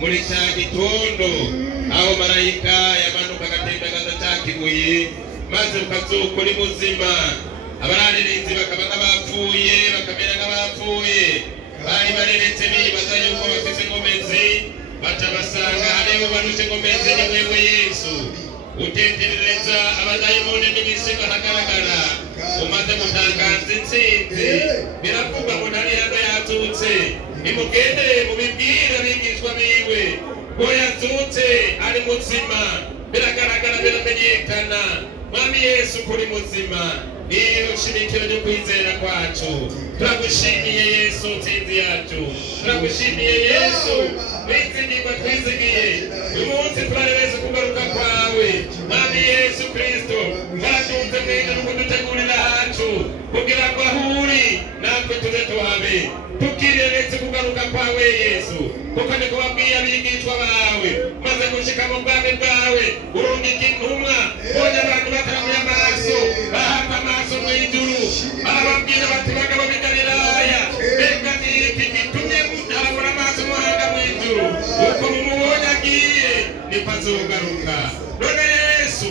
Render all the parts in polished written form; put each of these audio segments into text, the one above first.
muri cya gitondo aho marayika yamanuka agatembagaza cya kibuye maze ukazuka uri muzima. Abararirinzi bakaba nk'abapfuye bakamera nk'abapfuye, bari bareretse bibaza yuko bafite inkomezi, baca basanga hariho barushe inkomezi ni wewe Yesu. Utekerereza abadayimoni n'ibisi bahagaragara, umaze gutangaza intsinzi. Biravugwa ngo ntari hano yazutse, nimugendere mubibwire abigishwa biwe ko yazutse ari muzima. Biragaragara biramenyekana, Mwami Yesu kuri muzima. Niyo shimikiro ryo kwizera kwacu. Turagushimiye Yesu ntsinzi yacu, turagushimiye Yesu witsindirwa twizigiye. Uyu munsi turarereza kugaruka kwawe Mwami Yesu Kristo. Twaratunze mwene nukudutegurira hacu kugira ngo ahuri natwe tuze tuhabe. Tukireretse kugaruka kwawe Yesu, kuko niko wabwiye abigishwa bawe maze gushika mu bwami bwawe urungika intumwa bonye abantu bataramuye amaso bahanga amaso mu ijuru. Arababwira bati bagabo b'i Galilaya, mbega ni iki gitumye mutarabura amaso muhanga mu ijuru? Uko mumubonye agiye niko azogaruka. None Yesu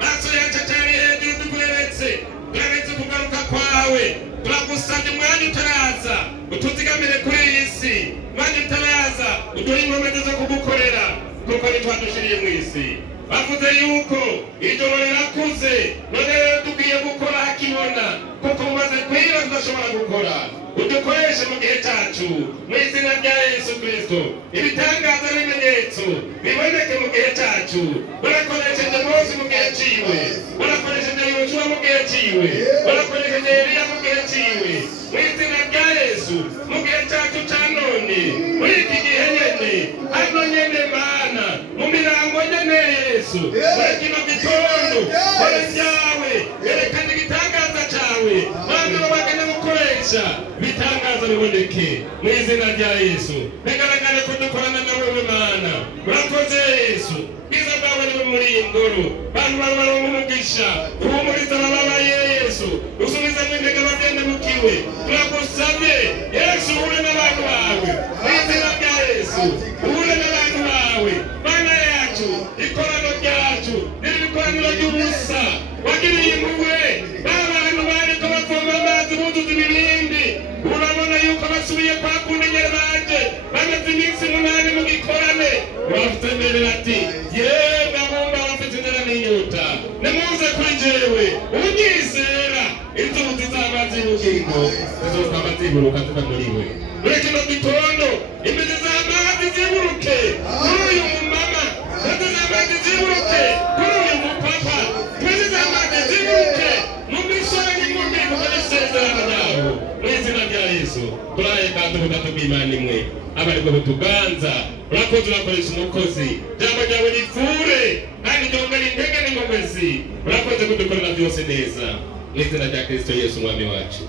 maso yacu acari hejuru tukureretse, turaretse kugaruka kwawe. Turagusabye umwanya utaraza utuzigamire kuri iyi si, umwanya utaraza uduhe inkomezi zo kugukorera, kuko ntitwadushiriye mu isi. Bavuze yuko ijoro rirakuze, none rero tugiye gukora hakibona, kuko umaze kwira tudashobora gukora. Udukoreshe mu gihe cyacu mu izina rya Yesu Kristo. Ibitangaza n'ibimenyetso biboneke mu gihe cyacu. Barakoresheje Mose mu gihe ciwe, barakoresheje Yoshua mu gihe ciwe, barakoresheje Eliya mu gihe ciwe. Mu izina rya Yesu mu gihe cyacu cya none, muri iki gihe nyene, hano nyene Mana, mu mirango nyene Yesu, muri kino gitondo kore ryawe yerekana igitangaza cawe. Mana babagane gukoresha bitangaza biboneke mu izina rya Yesu. Bigaragare ko dukorana na wewe Mana. Urakoze Yesu, bwiza bwawe ni muri iyi ngoro. Bantu bawe baronka umugisha, uhumuriza abababaye Yesu, usubiza mu intege abagendebukiwe. Turagusabye Yesu, uhure n'abantu bawe mu izina rya Yesu, uhure n'abantu bawe. Mana yacu, ikorano ryacu riri ikoraniro ry'ubusa, wagiriye impuhwe n'abantu bariko bavoma amazi buzuza ibibindi. Urabona yuko basubiye kwa kundi nyene baje bamaze iminsi 8 mu gikorane. Uravutemerera ati yemwe abumva bafite inzara n'inyota, nimuze kuri jewe unyizera, inzuzi z'amazi y'ubugingo zizokwama ziburuka tuva muri we. Muri kino gitondo imbizi z'amazi ziburuke kuri uyu mumama, imbizi z'amazi ziburuke kuri uyu mupapa, imbizi z'amazi ziburuke mu misore n'inkumi kuko n'isezerano ryawe. Mu izina rya Yesu turaye kandi ubutatu bw'Imana imwe abariko butuganza. Urakoze urakoresha umukozi, jambo ryawe rivure kandi ryongera intege n'inkomezi. Urakoze kudukorera byose neza mu izina rya Kristo Yesu umwami wacu,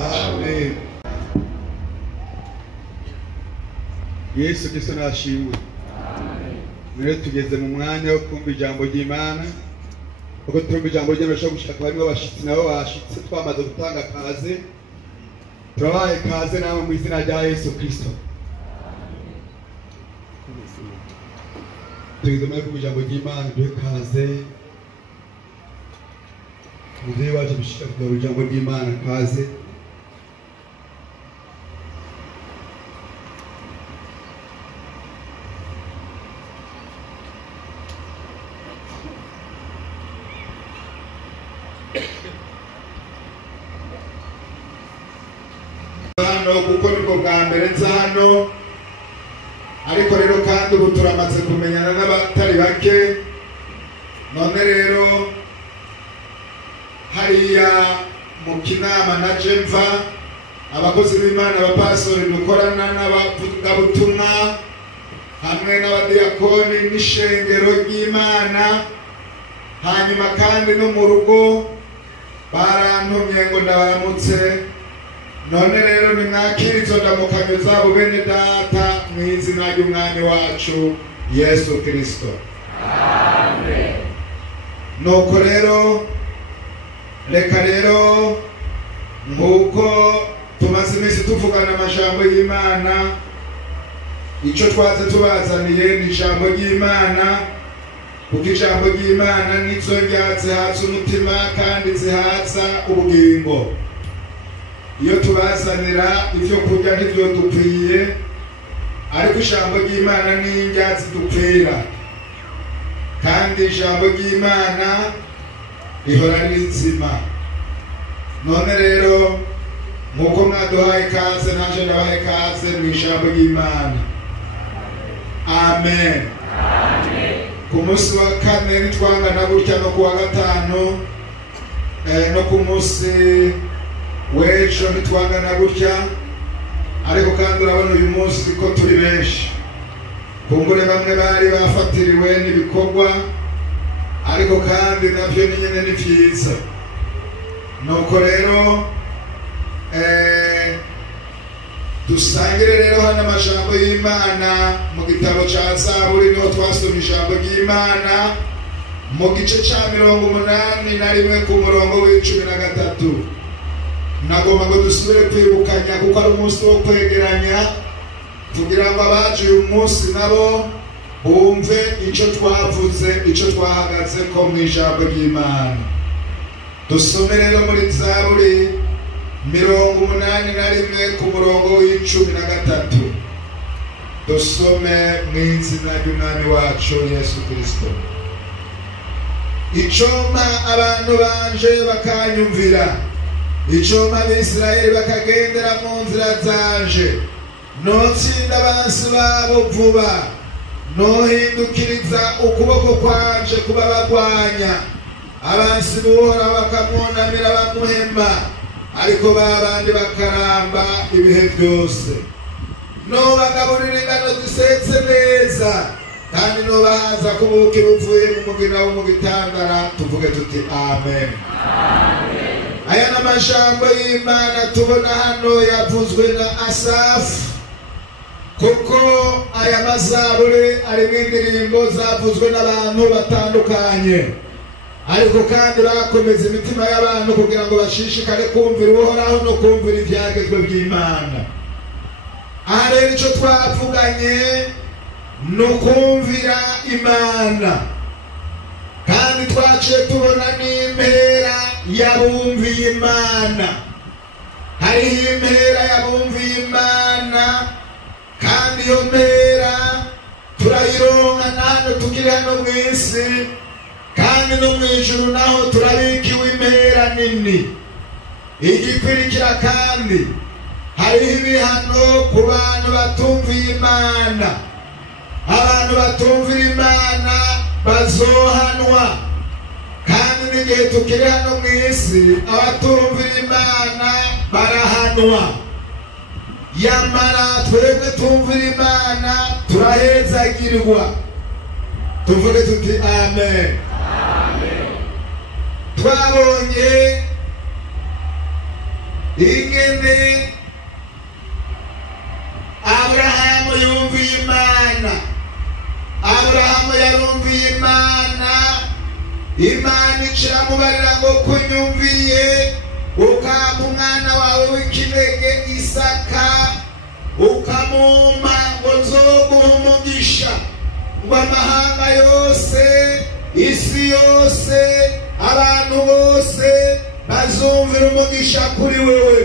amen. Yesu Kristo nashimwe. Mwere tugeze mu mwanya wo kumva ijambo ry'Imana. Uko turumva ijambo ry'Imana cyo gushaka barimo abashitsi nabo bashitse, twamaze gutanga kaze. Turabaye kaze nawe mu izina rya Yesu Kristo. Tugeze mu ijambo ry'Imana, duhe kaze. Muvyeyi wacu dushaka kugaruka ijambo ry'Imana, kaze. Kuko niko bwa mbere nza hano, ariko rero kandi ubu turamaze kumenyana n'abatari bake. None rero hariya mu Kinama na Jemva, abakozi b'Imana, abapastori dukorana n'abavugabutumwa hamwe n'abadiyakoni n'ishengero ry'Imana, hanyuma kandi no mu rugo barantumye ngo ndabaramutse. None rero nimwakire izo ndamukanyo zabo bene data mu izina ry'umwami wacu Yesu Kristo, amen. Nuko rero reka rero nk'uko tumaze iminsi tuvugana amajambo y'Imana, icyo twaze tubazaniye ni ijambo ry'Imana, kuko ijambo ry'Imana nizo ndya zihaza umutima kandi zihaza ubugingo. Iyo tubazanira ibyo kurya n'ibyo dukwiye, ariko ijambo ry'Imana ni indya zidukwira, kandi ijambo ry'Imana rihora ari rizima. None rero nk'uko mwaduhaye ikaze, naje ndabahaye ikaze mu ijambo ry'Imana. Amen. Ku munsi wa kane nitwangana gutya no kuwa gatanu, no ku munsi w'ejo nitwangana gutya, ariko kandi urabona uyu munsi ko turi benshi. Kumbure bamwe bari bafatiriwe n'ibikorwa, ariko kandi nabyo nyine ni byiza. Nuko rero dusangire rero hano amajambo y'Imana mu gitabo cya Zaburi. Niho twasoma ijambo ry'Imana mu gice cya 81 ku murongo w'13. Nagomba ngo dusubire kwibukanya, kuko ari umunsi wo kwegeranya, kugira ngo abaje uyu munsi nabo bumve icyo twavuze, icyo twahagaze ko mu ijambo ry'Imana. Dusome rero muri Zaburi 81 ku murongo w'13. Dusome mu izina ry'Umwami wacu Yesu Kristo. Icoma abantu banje bakanyumvira, icoma Abisirayeli bakagendera mu nzira zanje, notsinda abansi babo vuba, nohindukiriza ukuboko kwanje kubabagwanya. Abansi buhora bakamwunamira bamuhema, ariko babandi bakaramba ibihe byose. Nobagaburira ingano zisetse neza, kandi nobahaza kubuki buvuye mu mugina wo mu gitandara. Tuvuge tuti amen. Aya ni amajambo y'Imana tubona hano yavuzwe na Asafu, kuko aya mazaburi arimo indirimbo zavuzwe n'abantu batandukanye, ariko kandi bakomeza imitima y'abantu kugira ngo bashishikare kumvira Uhoraho no kumvira ibyagezwe by'Imana. Aha rero icyo twavuganye ni ukumvira Imana, kandi twaciye tubona n'impera y'abumviye Imana. Hariho impera y'abumviye Imana, kandi iyo mpera turayironka na hano tukiri hano mu isi, kandi no mu ijuru naho turabikiwe impera nini. Igikurikira kandi hariho ibihano ku bantu batumviye Imana. Abantu batumvira Imana bazohanwa, kandi n'igihe tukiri hano mu isi abatumvira Imana barahanwa. Yamara twebwe tumvira Imana turahezagirwa. Tuvuge tuti amen. Twabonye ingene Aburahamu yumviye Imana. Aburahamu yarumviye Imana, Imana iciramubarira ngo kunyumviye ukampa umwana wawe w'ikinege Isaka, ukamumpa ngo nzoguha umugisha, ngo amahanga yose, isi yose, abantu bose bazumvira umugisha kuri wewe.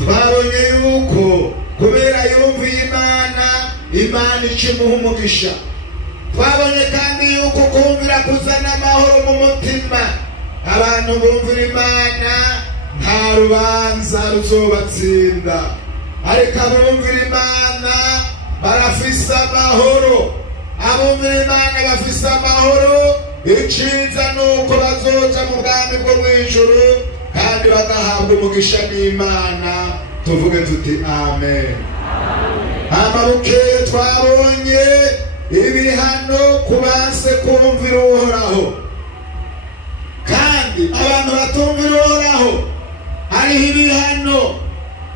Twabonye yuko kubera yumviye Imana, Imana ikimuha umugisha. Twabonye kandi yuko kumvira kuzana amahoro mu mutima. Abantu bumvira Imana nta rubanza ruzobatsinda, ariko abumvira Imana barafise amahoro. Abumvira Imana bafise amahoro, iciza nuko bazoja mu bwami bwo mu ijuru, kandi bagahabwa umugisha n'Imana. Tuvuge tuti amen. Amabukeye twabonye ibihano ku banse kumvira Uhoraho, kandi abantu batumvira Uhoraho hariho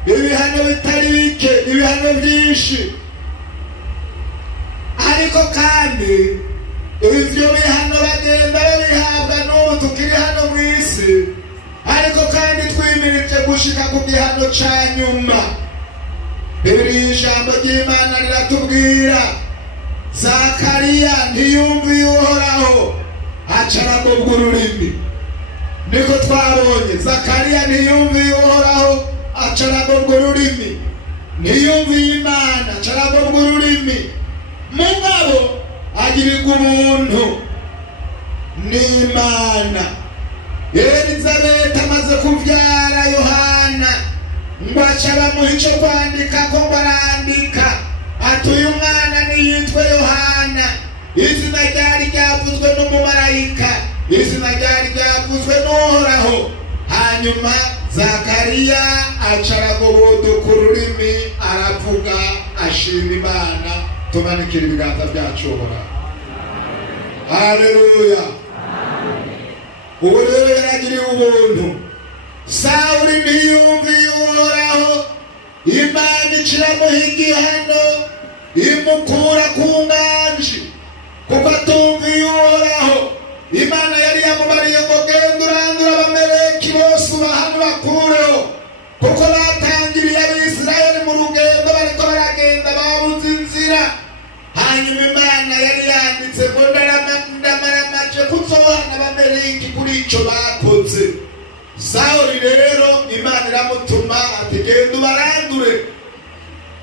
ibihano bitari bike, ibihano byinshi. Ariko kandi ibyo bihano bagenda babihabwa n'ubu tukiri hano mu isi, ariko kandi twimirije gushika ku gihano ca nyuma. Bibiliya ijambo ry'Imana riratubwira Zakariya ntiyumviye Uhoraho aca aragobwa ururimi. Niko twabonye Zakariya ntiyumviye Uhoraho aca aragobwa ururimi, ntiyumviye Imana aca aragobwa ururimi. Mugabo agirirwa ubuntu n'Imana. Elizabeti amaze kuvyara Yohana ngo aca bamuha ico kwandika ko ngo arandika ati uyu mwana niyitwe Yohana, izina ryari ryavuzwe n'umumarayika, izina ryari ryavuzwe n'Uhoraho. Hanyuma Zakariya aca aragobodoka ururimi aravuga ashima Imana. Tumanikira ibiganza byacu Uhoraho. Haleluya. Ubu rero yaragiriye ubuntu. Sawuli ntiyumviye Uhoraho, Imana iciramuha igihano imukura ku nganji kuko atumviye Uhoraho. Imana yari yamubariye ngo genda urandura Abamaleki bose ubahane bakureho, kuko batangiriye Abisirayeli mu rugendo bariko baragenda babuze inzira. Hanyuma Imana yari yanditse ngo ndamaramaje kuzohana Abamaleki kuri ico bakoze. Sawuli rero Imana iramutuma ati genda ubarandure.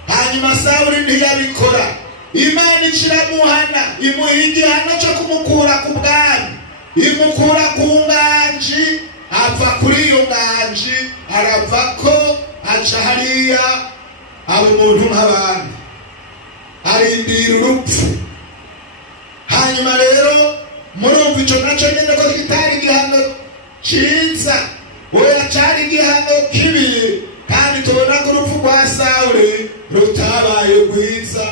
Hanyuma Sawuli ntiyabikora. Imana iciramuhana imuha igihano cyo kumukura ku bwami, imukura ku nganji, ava kuri iyo nganji aravako aca hariya aba umuntu nk'abandi, arindira urupfu. Hanyuma rero murumva ico naco nyene ko kitari igihano ciza, oya cari igihano kibi, kandi tubona ko urupfu rwa Sawuli rutabaye rwiza.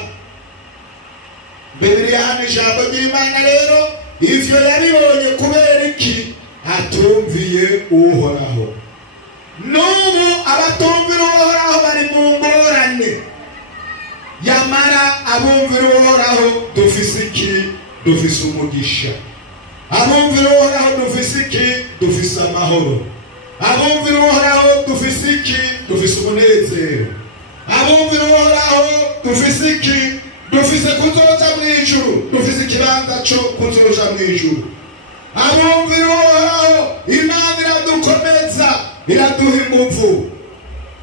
Bibiliya hano ijambo ry'Imana rero ivyo yabibonye kubera iki? Atumviye Uhoraho. N'ubu abatumvira Uhoraho bari mu ngorane, yamara abumvira Uhoraho dufise iki? Dufise umugisha. Abumvira Uhoraho dufise iki? Dufise amahoro. Abumvira Uhoraho dufise iki? Dufise umunezero. Abumvira Uhoraho dufise iki? Dufise kuzoza mw'ijuru, dufise ikibanza co kuzoja mw'ijuru. Abumvira Uhoraho Imana iradukomeza, iraduha inguvu.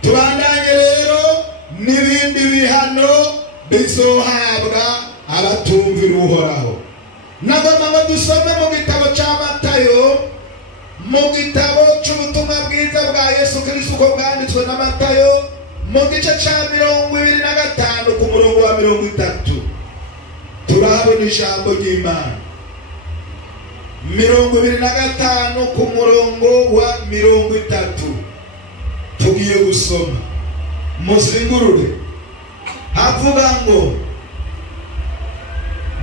Tubandanye rero n'ibindi bihano bizohabwa abatumvira Uhoraho. Nagomba ngo dusome mu gitabo ca Matayo, mu gitabo c'ubutumwa bwiza bwa Yesu Kristo uko bwanditswe na Matayo, mu gice ca 25 ku murongo wa 30 turahabona ijambo ry'Imana. 25 ku murongo wa 30 tugiye gusoma. Muzingurure. Havuga ngo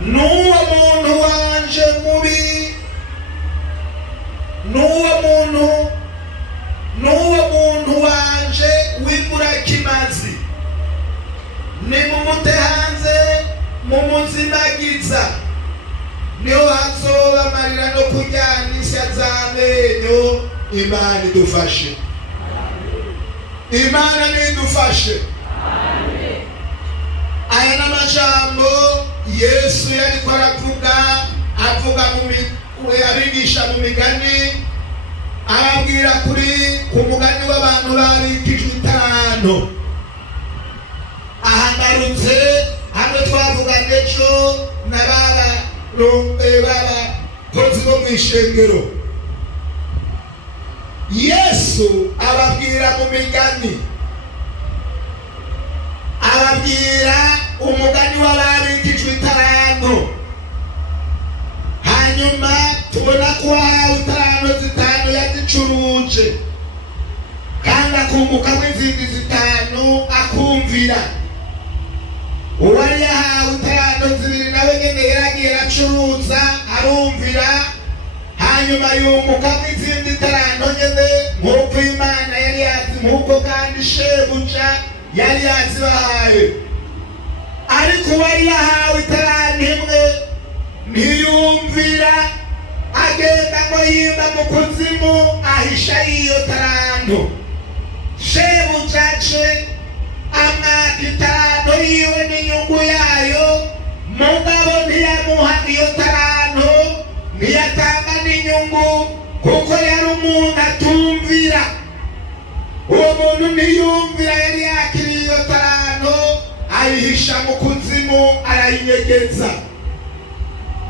n'uwo muntu wanje mubi, n'uwo muntu wanje w'imurakimazi, nimumute hanze mumuzimagiza, niho hazoba amarira no kuryanisha z'amenyo. Imana idufashe. Imana nidufashe. Aya n'amajambo Yesu yariko avuga abigisha mu migani, arabwira ku mugani w'abantu babikijwe itarano. Ahangarutse hamwe twavuga ejo n'abakozi bo mw'ishengero. Yesu ababwira mu migani, ababwira umugani w'ababikijwe itarano. Hanyuma tubona ko wahawe itarano zitanu yazicuruje, kandi akungukamwo izindi zitanu akumvira. Uwari yahawe itarano zibiri nawe nyene yaragiye aracuruza arumvira, hanyuma yungukamwo izindi tarano nyene nk'uko Imana yari yazimuha, kandi shebuja yari yazibahaye. Ariko uwari yahawe itarano imwe ntiyumvira, agenda ngo yimba mu kuzimu ahisha iyo tarano. Shebuja ce amwaka kuko yari umuntu atumvira. Uwo muntu ntiyumvira, yari yakiriye iyo taranto ayihisha mu kuzimu arayinyegeza.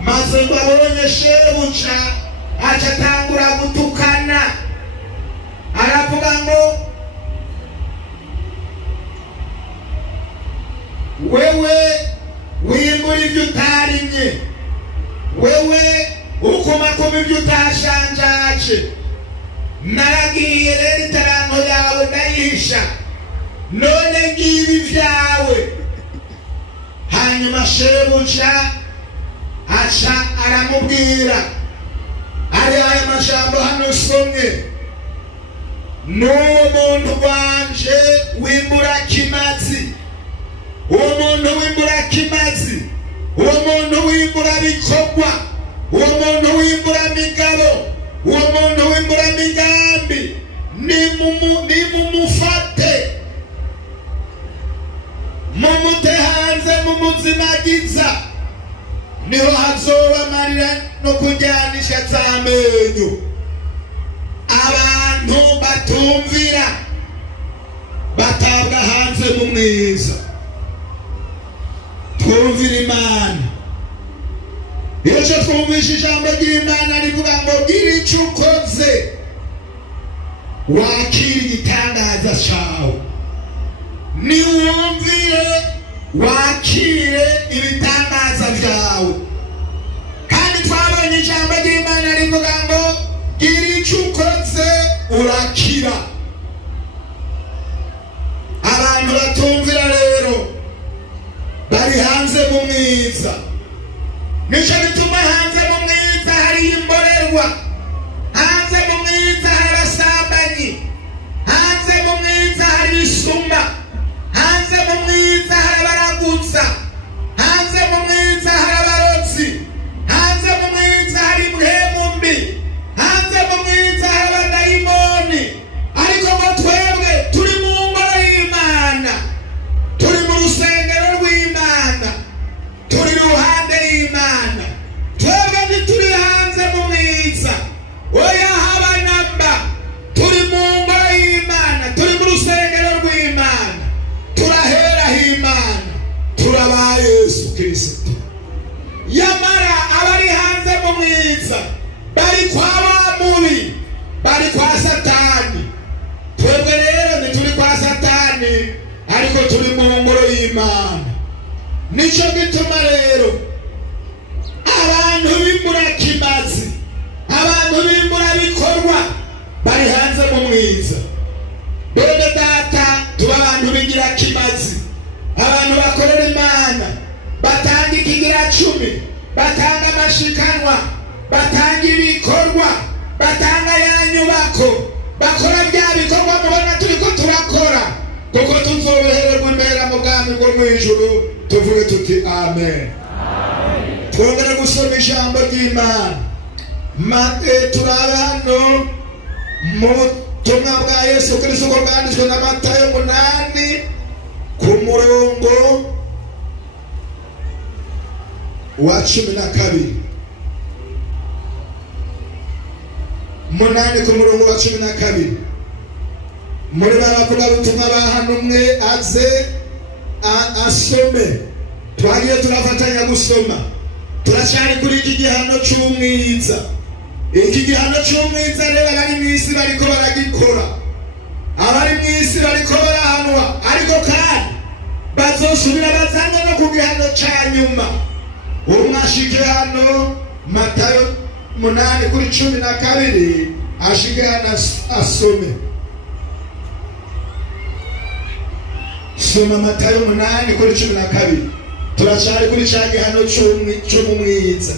Maze ngo abonye shebuja aca atangura gutukana, aravuga ngo wewe wimbura ibyo utarimye, wewe ukumakoma ibyo utashanjaje, naragiye rero itaranto yawe ndayihisha, none ngibi vyawe. Hanyuma shebuja aca aramubwira ari aya majambo hano usomye: n'uwo muntu wanje wimbura kimazi. Uwo muntu wimbura kimazi, uwo muntu wimbura bikorwa, uwo muntu wimbura migabo, uwo muntu wimbura migambi, nimumufate mumute hanze mumuzimagiza, niho hazoba amarira no kujyanisha z'amenyo. Abantu batumvira batabwa hanze mu mwiza. Twumvira Imana. Iyo twumvishe ijambo ry'Imana rivuga ngo gira icyo ukoze, wakire igitangaza cyawe. Niwumvire wakire ibitangaza byawe. Kandi twabonye ijambo ry'Imana rivuga ngo gira icyo ukoze urakira. Abantu batumvira rero bari hanze mu mwiza. Nico bituma hanze mu mwiza hari imborerwa, hanze mu mwiza hari abasambanyi, hanze mu mwiza hari isuma, hanze mu mwiza hari abaragutsa, hanze mu mwiza hari abarotsi, hanze mu mwiza hari impwemu mbi, hanze mu mwiza hari abadayimoni. Ariko ngo twebwe turi mu ngoro y'Imana, turi mu rusengero rw'Imana, turi iruhande y'Imana. Twebwe ntituri hanze mu mwiza, oya haba namba. Turi mu ngoro y'Imana, turi mu rusengero rw'Imana, turahera h'Imana, turaba Yesu Kristo. Yamara abari hanze mu mwiza bari kwa bamubi, bari kwa Satani. Twebwe rero ntituri kwa Satani, ariko turi mu ngoro y'Imana. Nico gituma rero abantu bimbura kimazi, abantu bimbura bikorwa bari hanze mu mwiza. Bene data, tuba abantu bigira kimazi, abantu bakorera Imana, batanga ikigira 10, batanga amashikanwa, batanga ibikorwa, batanga ya nyubako, bakora bya bikorwa mubona turiko turakora, kuko tuzobererwa imbere mu bwami bwo mu ijuru. Tuvuge tuti amen. Twongera gusoma ijambo ry'Imana. Turaba hano mu butumwa bwa Yesu Kristo uko bwanditswe na Matayo 8 ku murongo wa 12. 8 ku murongo wa 12. Muri baravuga butumwa bahano umwe aze asome. Twagiye turafatanya gusoma. Turashari kuri iki gihano cy'umwiza. Iki gihano cy'umwiza rero abari mu isi bariko baragikora, abari mu isi bariko barahanwa, ariko kandi bazosubira bazanwe no ku gihano cya nyuma. Umwashike hano Matayo 8 kuri 12 ashike hano asome. Soma Matayo 8 kuri 12. Turashari kuri cya gihano cy'umwiza.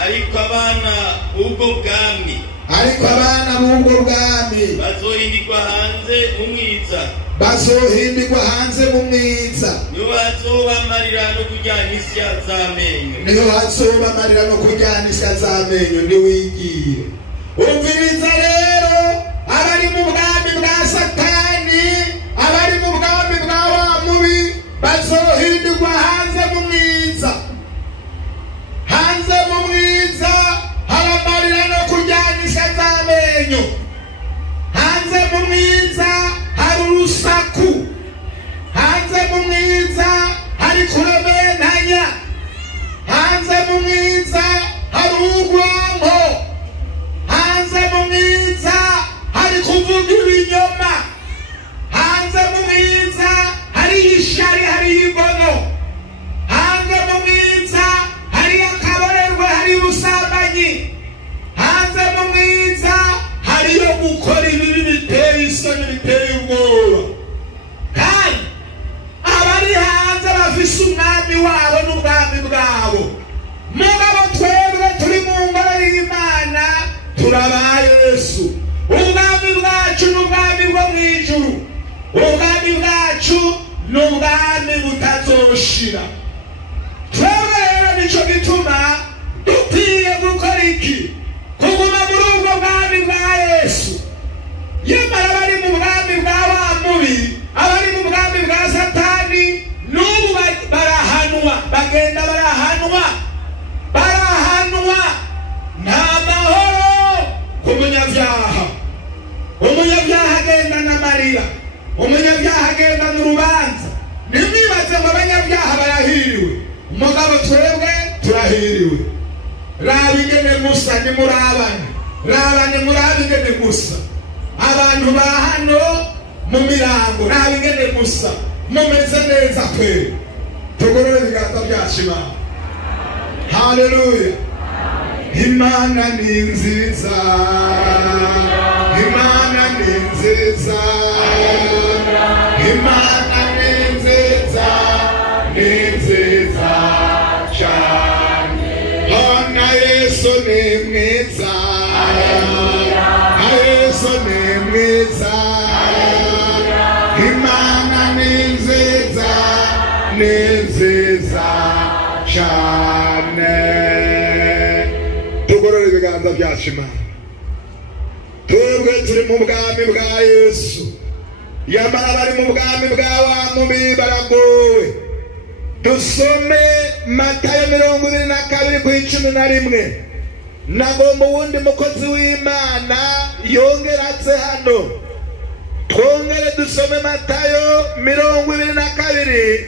Ariko abana b'ubwo bwami, ariko abana b'ubwo bwami bazohindirwa hanze mu mwiza, bazohindirwa hanze mu mwiza. niho hazoba amarira no kujyanisha z'amenyo, niho hazoba amarira no kujyanisha z'amenyo. Niwigire umviriza rero, abari mu bwami bwa Satani, abari mu bwami bwa wa mubi bazohindirwa hanze mu mwiza. Hanze mu mwiza haramarira no kujya umwami wabo n'ubwami bwabo. Mugabo twebwe turi mu ngoro y'Imana turaba Yesu. Ubwami bwacu n'ubwami bwo mw'ijuru. Ubwami bwacu n'ubwami butazoshira. Twebwe rero nico gituma dukwiye gukora iki? Kuguma muri ubwo bwami bwa Yesu. Yemara bari mu bwami bwa wa mubi, abari mu bwami bwa Satani, n'ubu barahanwa, bagenda barahanwa. Nta mahoro ku munyabyaha. Umunyabyaha agenda n'amarira, umunyabyaha agenda n'urubanza. Nimwibaze ngo abanyabyaha barahiriwe, umugabo twebwe turahiriwe. Raba ingene Musa nimurabane, rabane murabe ingene Musa. Abantu ba hano mu mirango, raba ingene Musa mumeze neza twebwe. Tugorore ibiganza byacu Imana. Haleluya. Imana ni nziza, Imana ni nziza, Imana ni nziza, ni nziza cyane. Ona Yesu ni mwiza, Yesu ni mwiza, Imana ni nziza, ni nziza cyane. Tugorore ibiganza byacu Imana. Twebwe turi mu bwami bwa Yesu, yamara bari mu bwami bwa wa mubi baragowe. Dusome Matayo 22:11. Nagomba uwundi mukozi w'Imana yongeratse hano. Twongere dusome Matayo 22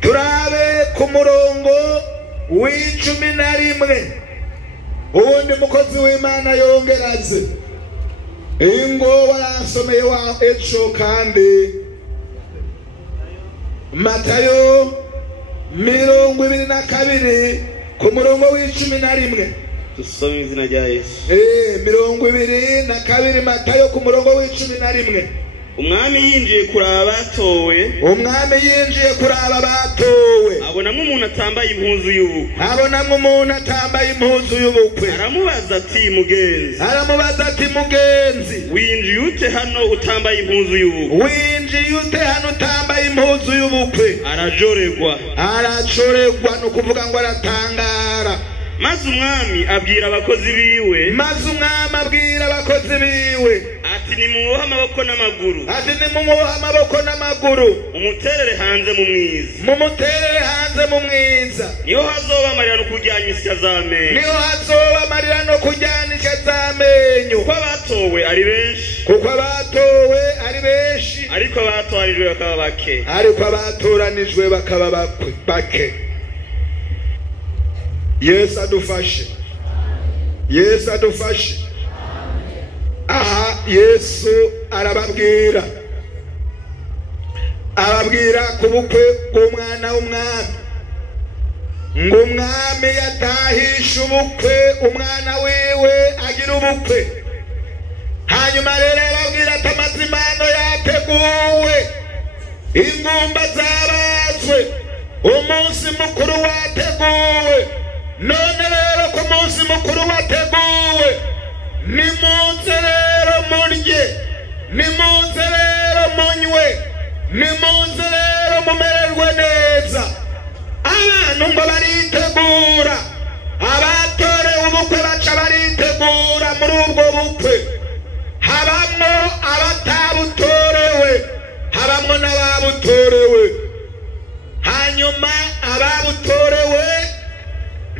turabe ku murongo w'11. Uwundi mukozi w'Imana yongeraze. Ingo waransomeye wa ejo kandi Matayo 22 ku murongo w'11. Dusome izina rya Yesu. 22 Matayo ku murongo w'11. Umwami yinjiye kuraba abatowe. Umwami yinjiye kuraba abatowe. Abonamwe umuntu atambaye impuzu y'ubukwe. Abonamwe umuntu atambaye impuzu y'ubukwe. Aramubaza ati mugenzi. Aramubaza ati mugenzi. Winjiye ute hano utambaye impuzu y'ubukwe? Winjiye ute hano utambaye impuzu y'ubukwe? Arajorerwa. Arajorerwa no kuvuga ngo aratangara. Maze umwami abwira abakozi biwe. Maze umwami abwira abakozi biwe. Ati nimubohe amaboko n'amaguru. Ati nimubohe amaboko n'amaguru. Umuterere hanze mu mwiza. Mumuterere hanze mu mwiza. Niho hazoba amarira no kujyanisha z'amenyo. Niho hazoba amarira no kujyanisha z'amenyo. Kuko abatowe ari benshi. Kuko abatowe ari benshi. Ariko abatoranijwe bakaba bake. Ariko abatoranijwe bakaba bake. Yesu adufashe. Yesu adufashe. Aha Yesu arababwira ku bukwe bw'umwana w'umwami. Ngo umwami yatahisha ubukwe, umwana wiwe agira ubukwe. Hanyuma rero arababwira ati amazimano yateguwe, ingumba zabazwe, umunsi mukuru wateguwe. None rero ku munsi mukuru wateguwe, nimuze rero murye, nimuze rero munywe, nimuze rero mumererwe neza. Abantu ngo baritegura, abatorewe ubukwe baca baritegura muri ubwo bukwe. Habamwo abatabutorewe, habamwo n'ababutorewe. Hanyuma ababutorewe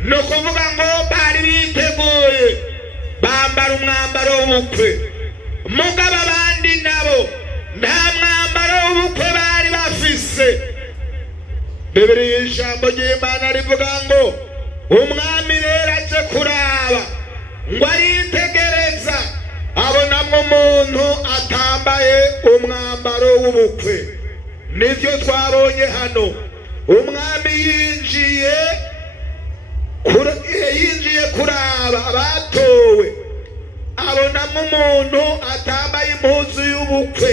no kuvuga ngo bari biteguye, bambara umwambaro w'ubukwe. Mugabo abandi nabo nta mwambaro w'ubukwe bari bafise. Bibiliya ijambo ry'Imana rivuga ngo umwami rero aje kuraba, ngo aritegereza abonamwo umuntu atambaye umwambaro w'ubukwe. Nivyo twabonye hano. Umwami yinjiye kuraba abatowe, abonamwo umuntu atambaye impuzu y'ubukwe.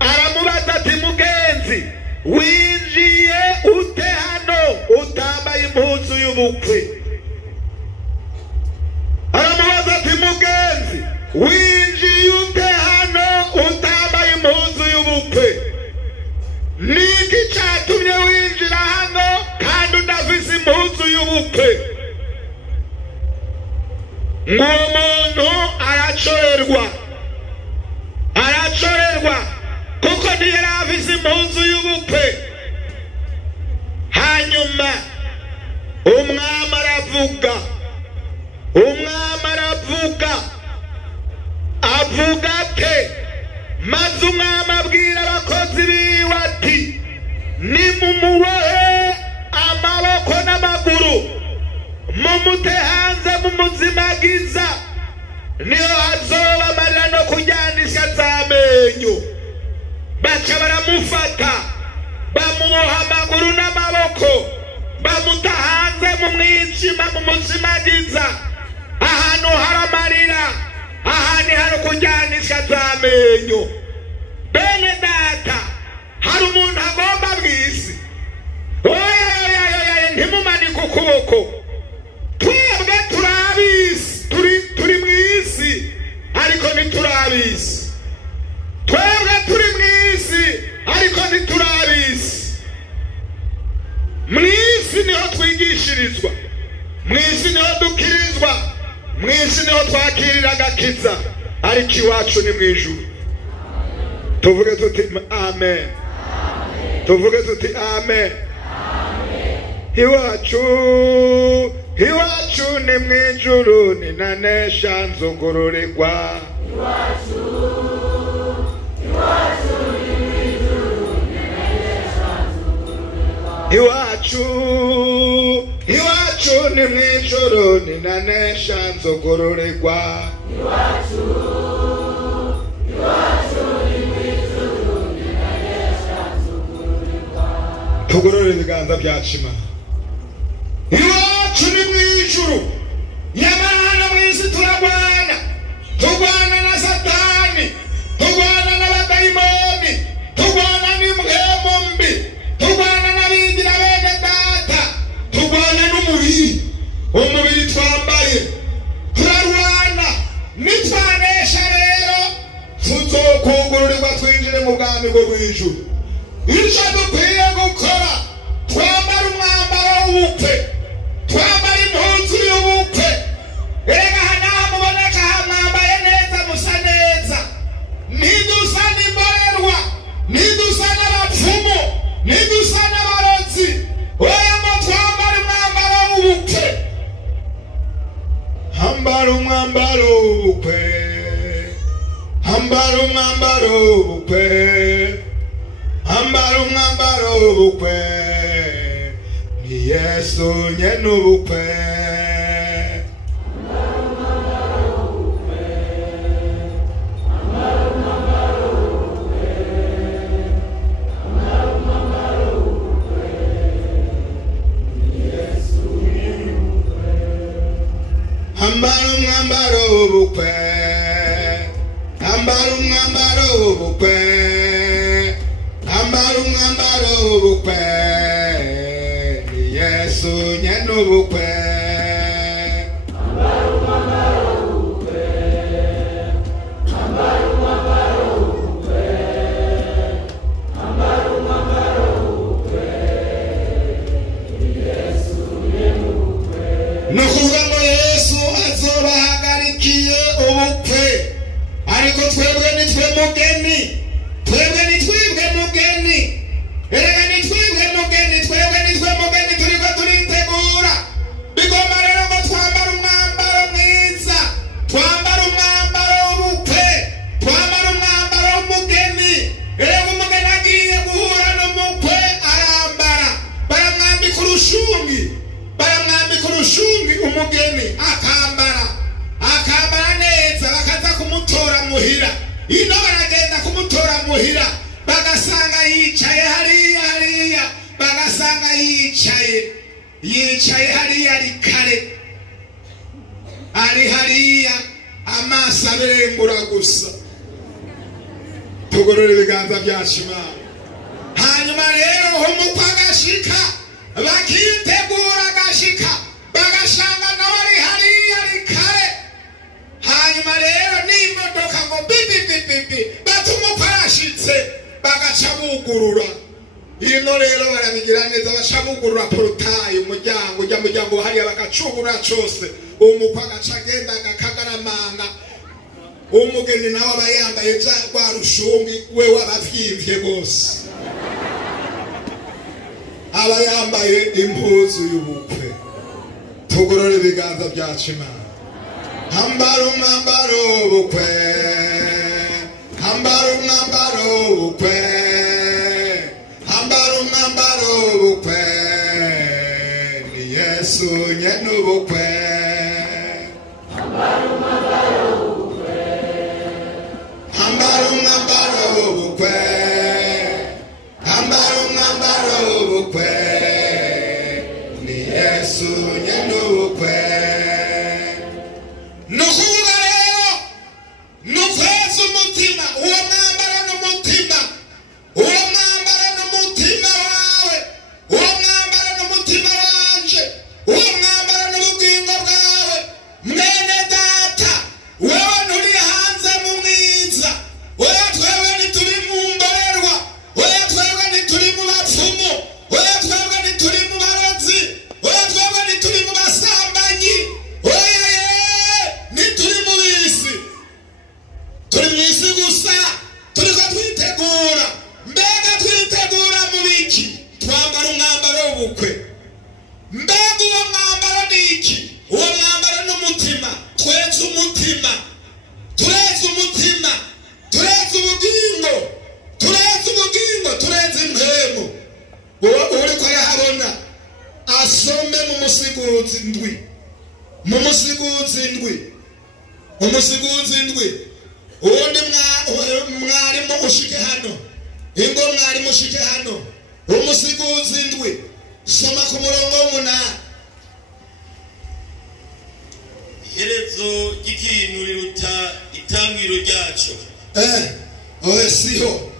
Aramubaza ati mugenzi, winjiye ute hano impuzu y'ubukwe. Aramubaza ati mugenzi, winjiye ute hano utambaye impuzu y'ubukwe? Niki cyatumye winjira hano kandi udafise impuzu y'ubukwe? Nguwo muntu aracorerwa kuko ntiyari afise impuzu y'ubukwe. Hanyuma umwami avuga ati, maze umwami abwira abakozi biwe ati, nimumubohe amaboko n'amaguru, mumute hanze mumuzimagiza, niyo hazoba amarira no kujyanisha z'amenyo. Baca baramufata bamuboha amaguru n'amaboko, bamuta hanze mu mwijima mumuzimagiza, ahantu hari amarira, ahantu hari kujyanisha z'amenyo. Bene data, hari umuntu agomba bw'isi. Oya ntimumanike ukuboko. Twebwe turabisi, turi mw'isi ariko ntiturabisi. Twebwe turi mw'isi ariko ntiturabisi. Mw'isi niho twigishirizwa, mw'isi niho dukirizwa, mw'isi niho twakirira agakiza, ariko iwacu ni mw'ijuru. Tuvuge tuti amen. Tuvuge tuti amen. Iwacu ni mw'ijuru, ninanesha nzungururirwa. Iwacu ni mw'ijuru, ninanesha nzungururirwa. Tugorore ibiganza byacu Imana. Iwacu ni mw'ijuru, nyamara mw'isi turagwana na Satani, tugwana n'abadayimoni, tugwana n'impwemu mbi, tugwana n'abigira bene data, tugwana umubiri twambaye, turarwana. Nitwanesha rero tuzokungururirwa twinjire mu bwami bwo mw'ijuru. Icyo dukwiye gukora, twambara umwambaro w'ubukwe, twambara impuzu y'ubukwe. Erega hanaha muboneka hamwambaye neza, musa neza, ntidusa n'imborerwa, ntidusa n'abapfumu, ntidusa n'abarozi. Oya ngo twambare umwambaro w'ubukwe. Hambara umwambaro w'ubukwe, hambara umwambaro w'ubukwe, hambara umwambaro w'ubukwe, ni Yesu nyene ubukwe. Hambara umwambaro w'ubukwe, hambara umwambaro w'ubukwe, hambara umwambaro w'ubukwe, ni Yesu nyene ubukwe. Hambara umwambaro w'ubukwe, hambara umwambaro w'ubukwe, hambara umwambaro w'ubukwe, ni Yesu nyene ubukwe. Nukuvuga ngo Yesu azobahagarikiye ubukwe, ariko twebwe nitwe mugeni, twebwe nitwebwe mugeni. Erega nitwebwe mugeni, twebwe nitwe mugeni, turiko turitegura. Bigomba rero ngo twambara umwambaro mwiza, twambara umwambaro w'ubukwe, twambara umwambaro w'umugeni. Erega umugeni agiye guhura n'umukwe arambara, baramwambika urushungi, umugeni akambara neza, bakaza kumutora muhira. Ino baragenda kumutora muhira, bagasanga yicaye hariya, bagasanga yicaye hariya ari kare, ari hariya amaso aberengura gusa. Tugorore ibiganza byacu Imana. Hanyuma rero umukwe agashika, bakitegura bugurura ino rero barabigira neza baca bugurura porutayi umuryango ujya muryango hariya bagacubura cyose umukwe agaca agenda agakagaramanga umugeni nawe aba yambaye rwa rushungi we wabavyimbye rwose aba yambaye impuzu y'ubukwe tugorora ibiganza byacu Imana hambara umwambaro w'ubukwe hambara umwambaro w'ubukwe hambara umwambaro w'ubukwe ni Yesu nyene ubukwe hambara umwambaro w'ubukwe hambara umwambaro w'ubukwe hambara umwambaro w'ubukwe ni Yesu nyene ubukwe nukuvuga rero nukweza umutima uwo mwambaro n'umutima uwo mwambaro n'umutima wawe uwo mwambaro n'umutima wanje uwo mwambaro n'ubugingo bwawe mwene data wewe nturi hanze mu mwiza oya twewe ntituri mu mborerwa oya twewe ntituri mu bapfumu oya twewe ntituri mu barozi oya twewe ntituri mu basambanyi oya ntituri mu bisi turi mu isi gusa turiko twitegura mbega twitegura mu biki twambara umwambaro w'ubukwe mbega uwo mwambaro ni iki uwo mwambaro n'umutima tweze umutima tureze umutima tureze ubugingo tureze ubugingo tureze impemu uwo uriko arahabona asome mu musiguzi ndwi mu musiguzi ndwi umusiguzi ndwi uwundi mwarimu ushike hano ingo mwarimu ushike hano umusiguzi ndwi soma ku murongo w'umunani iherezo ry'ikintu riruta itangiro ryaco ohe siho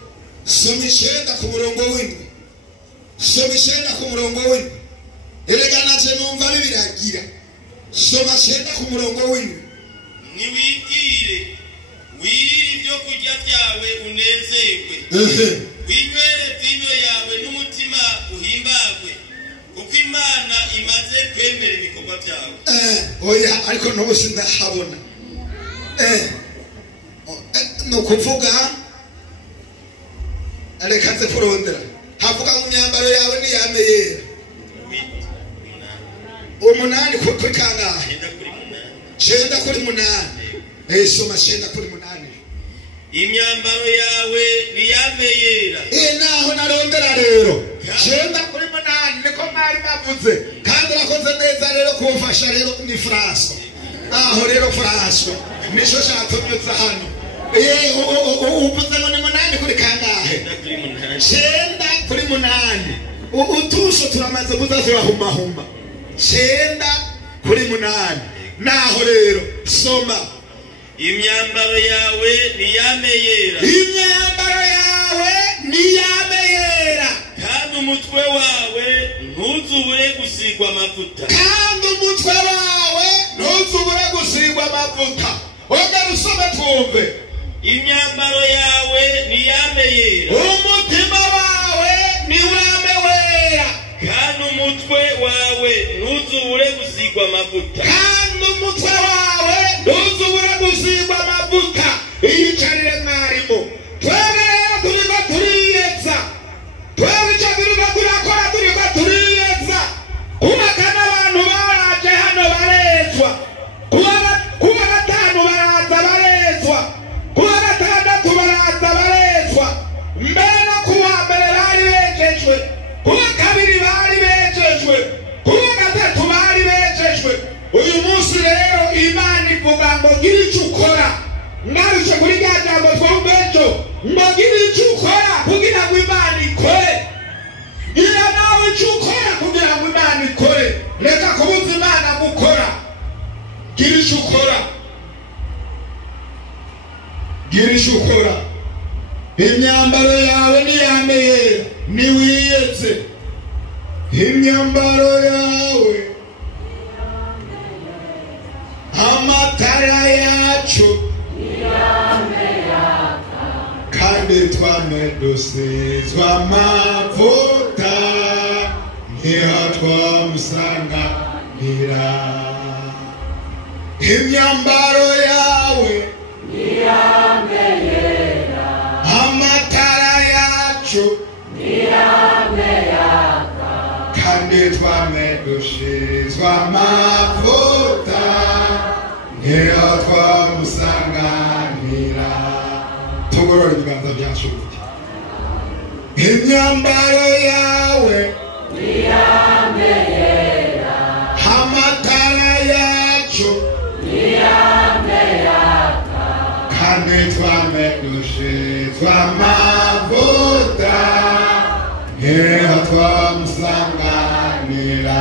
soma 9 ku murongo w'indwi soma 9 ku murongo w'indwi erega naje numva bibiragira soma 9 ku murongo w'indwi niwigire wirire ibyo kurya byawe unezerwe winywere vino yawe n'umutima uhimbagwe kuko Imana imaze kwemera ibikorwa byawe oya ariko n'ubu sindahabona no kuvuga reka nze kurondera havuga mu myambaro yawe niyame yera umunani kuri kangahe 9 kuri 8 soma 9 kuri 8 imyambaro yawe niyame yera naho narondera rero 9 kuri 8 niko mwari bavuze kandi urakoze neza rero kumfasha rero ni François aho rero François nisho shatumyuza hano uvuze ngo ni 8 kuri kangahe 9 kuri 8 utusho turamaze kuzazurahuma 9 kuri 8 naho rero soma imyambaro yawe niyame yera imyambaro yawe niyame yera kandi umutwe wawe ntuzubure gusigwa amavuta kandi umutwe wawe ntuzubure gusigwa amavuta oga rusome twumve imyambaro yawe niyame yera umutima wawe niwame wera kandi umutwe wawe ntuzubure gusigwa amavuta kandi umutwe wawe ntuzubure gusigwa amavuta iyicarire mwarimu twebwe rero turiko turiyeza twebwe icyo turiko turakora turiko turiyeza kubakana abantu baraje hano barezwa kuwa gatanu baraza barezwa kuwa gatandatu baraza barezwa mbere no kuwa mbere bari bejejwe kuwa kabiri bari bejejwe kuwa gatatu bari bejejwe uyu munsi rero Imana ivuga ngo gira icyo ukora ngarutse kuri rya jambo twumvejo ngo gira icyo ukora kugira ngo Imana ikore gira nawe icyo ukora kugira ngo Imana ikore reka kubuza Imana gukora gira icyo ukora gira icyo ukora imyambaro yawe niyame yera niwiyeze imyambaro yawe amatara yacu kandi twame dusizwa amavuta niho twamusanganira imyambaro yawe niyameyera amatara yacu niyameyaka kandi twame dusizwa amavuta niho twamusanganira tugorora ibiganza byacu imyambaro yawe niyameyera amatara yacu niyameyaka kandi twame dusizwa amavuta niho twamusanganira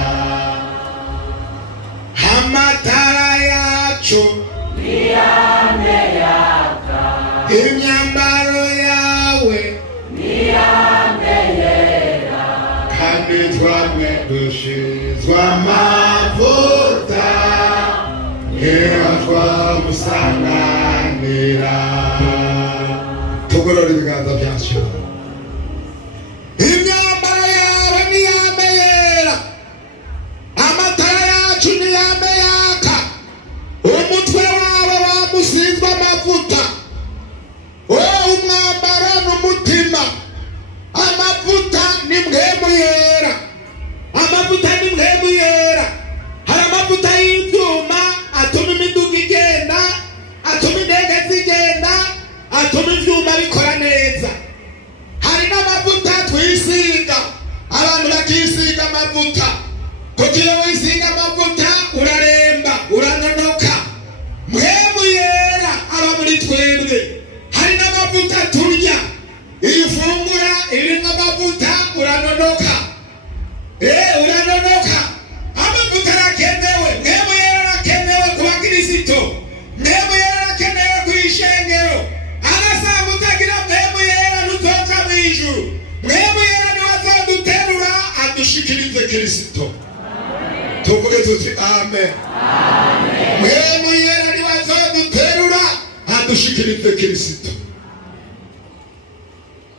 amatara yacu niyameyaka imyambaro yawe niyameyera kandi twame dusizwa amavuta niho twamusanganira tugorora ibiganza byacu imyambaro yawe niyameyera amatara yacu niyameyaka umutwe wawe wamusizwa amavuta umwambaro n'umutima amavuta ni mpwemu yera amavuta ni mpwemu yera hari amavuta y'ibyuma atuma imiduga igenda atuma indege zigenda atuma ibyuma bikora neza hari n'amavuta twisiga abantu bakisiga amavuta kugira wisiga amavuta uraremba uranonoka mpwemu yera aba muri twebwe hari n'amavuta turya iyo ufungura irimo amavuta uranonoka uranonoka amavuta arakenewe mpwemu yera arakenewe ku bakristo mpwemu yera arakenewe ku ishengero agasanga utagira mpwemu yera ntuzoja mu ijuru mpwemu yera niwe azoduterura adushikirize kristo tuvuge tuti amen mpwemu yera niwe azoduterura adushikirize kristo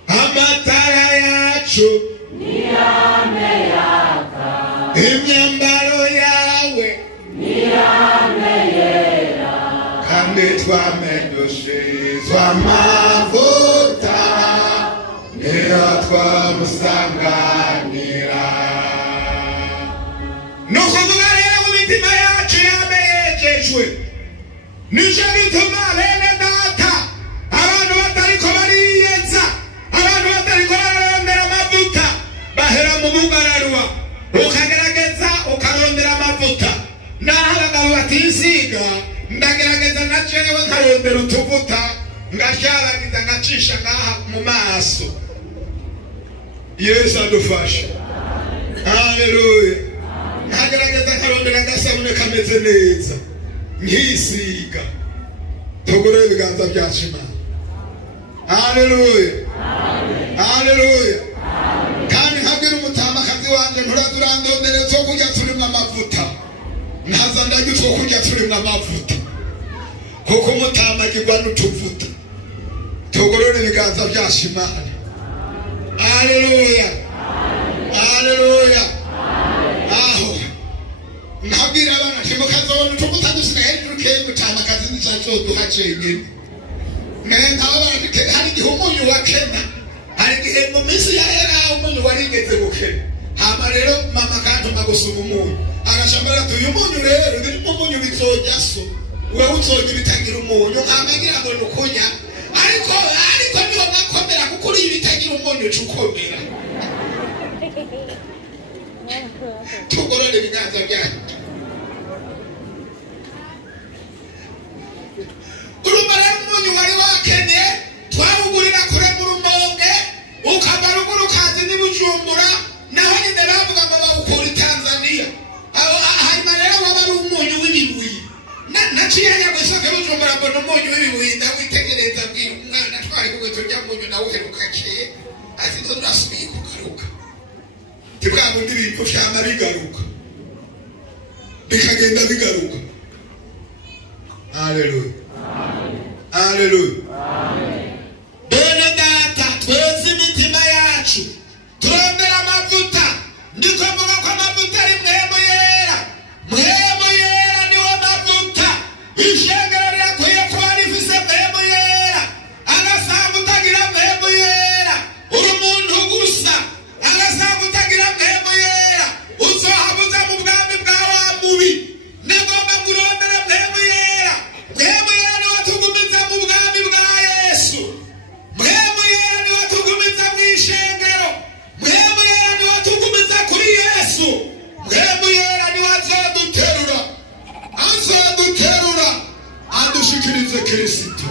amatara yacu niyameyaka imyambaro yawe niyameyera kandi twame dusizwa amavuta niho twamusanganira nukuvuga rero mu mitima yacu yameyejejwe nico bituma bene data abantu batariko bariyeza abantu batariko bararondera amavuta bahera mu bugararwa ukagerageza ukarondera amavuta naho abagabo batisiga ndagerageza na jewe nkarondera utuvuta ngasharagiza ngacisha ngaha mu maso Yesu adufashe haleluya nkagerageza nkarondera agasabune kameze neza nkisiga tugorora ibiganza byacu Imana haleluya haleluya kandi nkabwira umutamakazi wanje nturazurandondere zo kurya turimo amavuta ntaza ndarya utwo kurya turimo amavuta kuko umutamagirwa n'utuvuta tugorora ibiganza byacu Imana haleluya haleluya aho nkabwira abana ntimukazobona utuvuta dusigaye hejuru kenshi umutamakazi nicacoduha cenyene hari igihe umunyu wakena hari igihe mu minsi yahera umunyu warigeze gukena hama rero mama kantuma gusuma umunyu agashambara ati uyu munyu rero birimo umunyu bizojya so wewe uzoja bitagira umunyu nkamagira ngo nukunya ariko niho nakomera kuko uri bitagira umunyu cukomera tugorore ibiganza byanyu urumara umunyu wari wakene twawugurira kure mu Rumonge ukamara ugurukazi n'Ibujumbura naho nyine bavuga ngo bawukura Tanzania aho hanyuma rero waba ari umunyu w'ibibuyi naciye nyagwe isoko y'Ibujumbura mbona umunyu w'ibibuyi ndawitegereza bwira umwana twari kumwe turya umunyu nawe uheruka keye ati turasubiye kugaruka tibwa bundi ibintu vyama bigaruka bikagenda bigaruka haleluya haleluya bene data twese ndiko mvuga ko amavuta ari mwemu yera. Mwemu yera niwo mavuta. Ishengero rirakwiye kuba rifise mwemu yera. Agasanga utagira mwemu yera uri umuntu gusa. Agasanga utagira mwemu yera uzohabuza mu bwami bwa wa mubi. Nagomba kurondera mwemu yera. Mwemu yera niwo tugumiza mu bwami bwa Yesu. Mwemu yera niwo tugumiza mu ishengero. Mwemu yera niwo tugumiza kuri Yesu. Mwemu yera niwo azoduterura. Azoduterura adushikirize Kristo.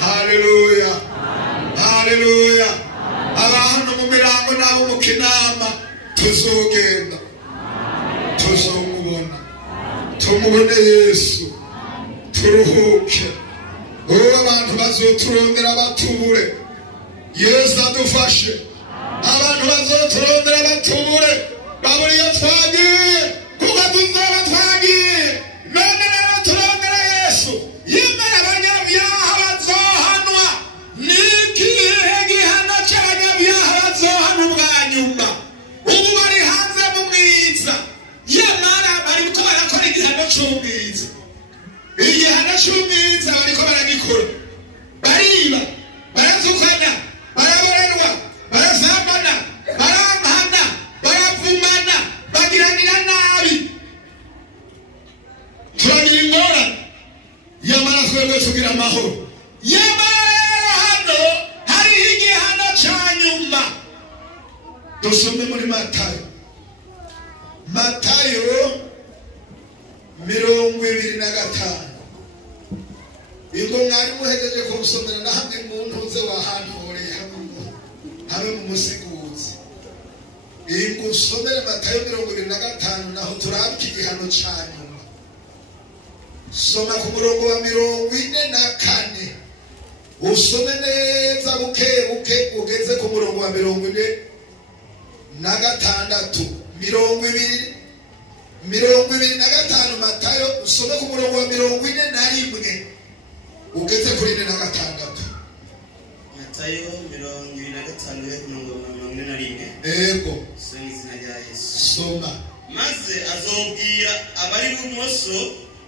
Haleluya. Haleluya. Abantu mu mirango nabo mu kinama tuzogenda. Tuzomubona. Tumubone Yesu. Turuhuke. Abantu bazoturondera batubure. Yesu adufashe. Abantu bazoturondera batubure. Baburi iyo twagiye kuko tuzaba twagiye. None rero turondera Yesu. Yemera abanyabyaha bazohanwa. N'ikihe gihano cy'abanyabyaha bazohanwa bwa nyuma. Ubu bari hanze mu mwiza. Yemara bariko barakora igihano cy'ubwiza. Igihano cy'ubwiza bariko baragikora. Bariba, barazukanya, baraborerwa, barazambana, barampana, baravumana, bagiranira nabi. Turagira ingorane. Yamara twebwe tugira amahoro. Yamara rero hano hariho igihano cya nyuma. Dusome muri Matayo. Matayo 25. Ingo mwari muhejeje kumusomera na hamwe mu ntuze wahantoreye hamwe mu musiguzi. Ingo usomere Matayo 25 naho turaba igihano cya nyuma. Soma ku murongo wa 44. Usome neza buke ugeze ku murongo wa 46. 25 Matayo usome ku murongo wa 41 ugeze kuri 46. Matayo 25:41. Ego. Soma izina rya Yesu. Soma. Maze azobwira abari bumoso.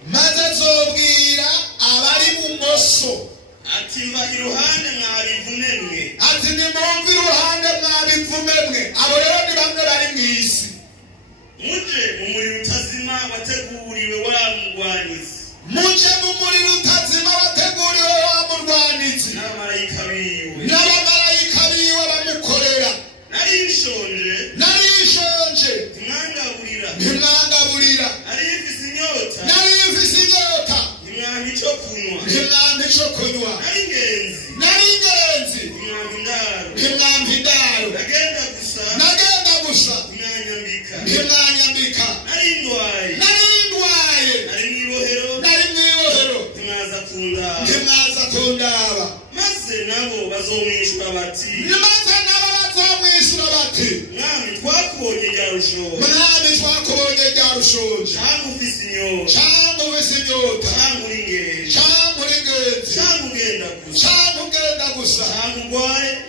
Maze azobwira abari bumoso. Ati mva iruhande mwabivumemwe. Ati nimumva iruhande mwabivumemwe. Abo rero ni bamwe bari mu isi. Muje mu muriro utazima wateguriwe wa mugwanizi. Muje mu muriro utazima wateguriwe wa murwanizi. N'abamarayika biwe. N'abamarayika biwe bamukorera. Nari nshonje. Ntimwangaburira. Nari mfise inyota. Ntimwampa ico kunywa. Nari ingenzi. Ntimwampa indaro. Nagenda gusa. Ntimwanyambika. Nari ndwaye. Nari mw'ibohero. Ntimwaza kundaba. Maze nabo bazomwishura bati. Mwami twakubonye rya rushonje. Cyangwa ufise inyota. Cyangwa uri ingenzi. Cyangwa ugenda gusa.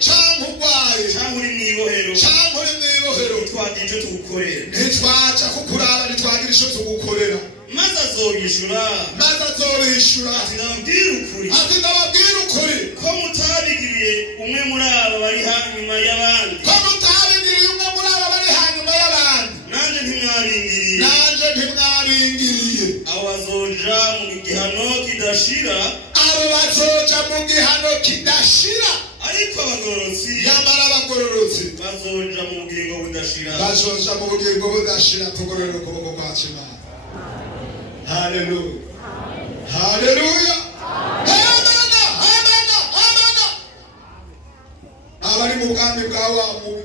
Cyangwa urwaye. Cyangwa uri mw'ibohero. Ntitwagira icyo tugukorera. Ntitwaca kukuraba ntitwagira icyo tugukorera. Maze azobishura. Ati ndababwira ukuri. Ko mutabigiriye umwe muri abo bari hanyuma y'abandi. Nanje ntimwabingiriye. Abo bazoja mu gihano kidashira. Ariko abagororotsi bazoja mu bugingo budashira. Tugorore ukuboko kwacu Imana. Haleluya. Haleluya. Amena. Abari mu bwami bwa wa mubi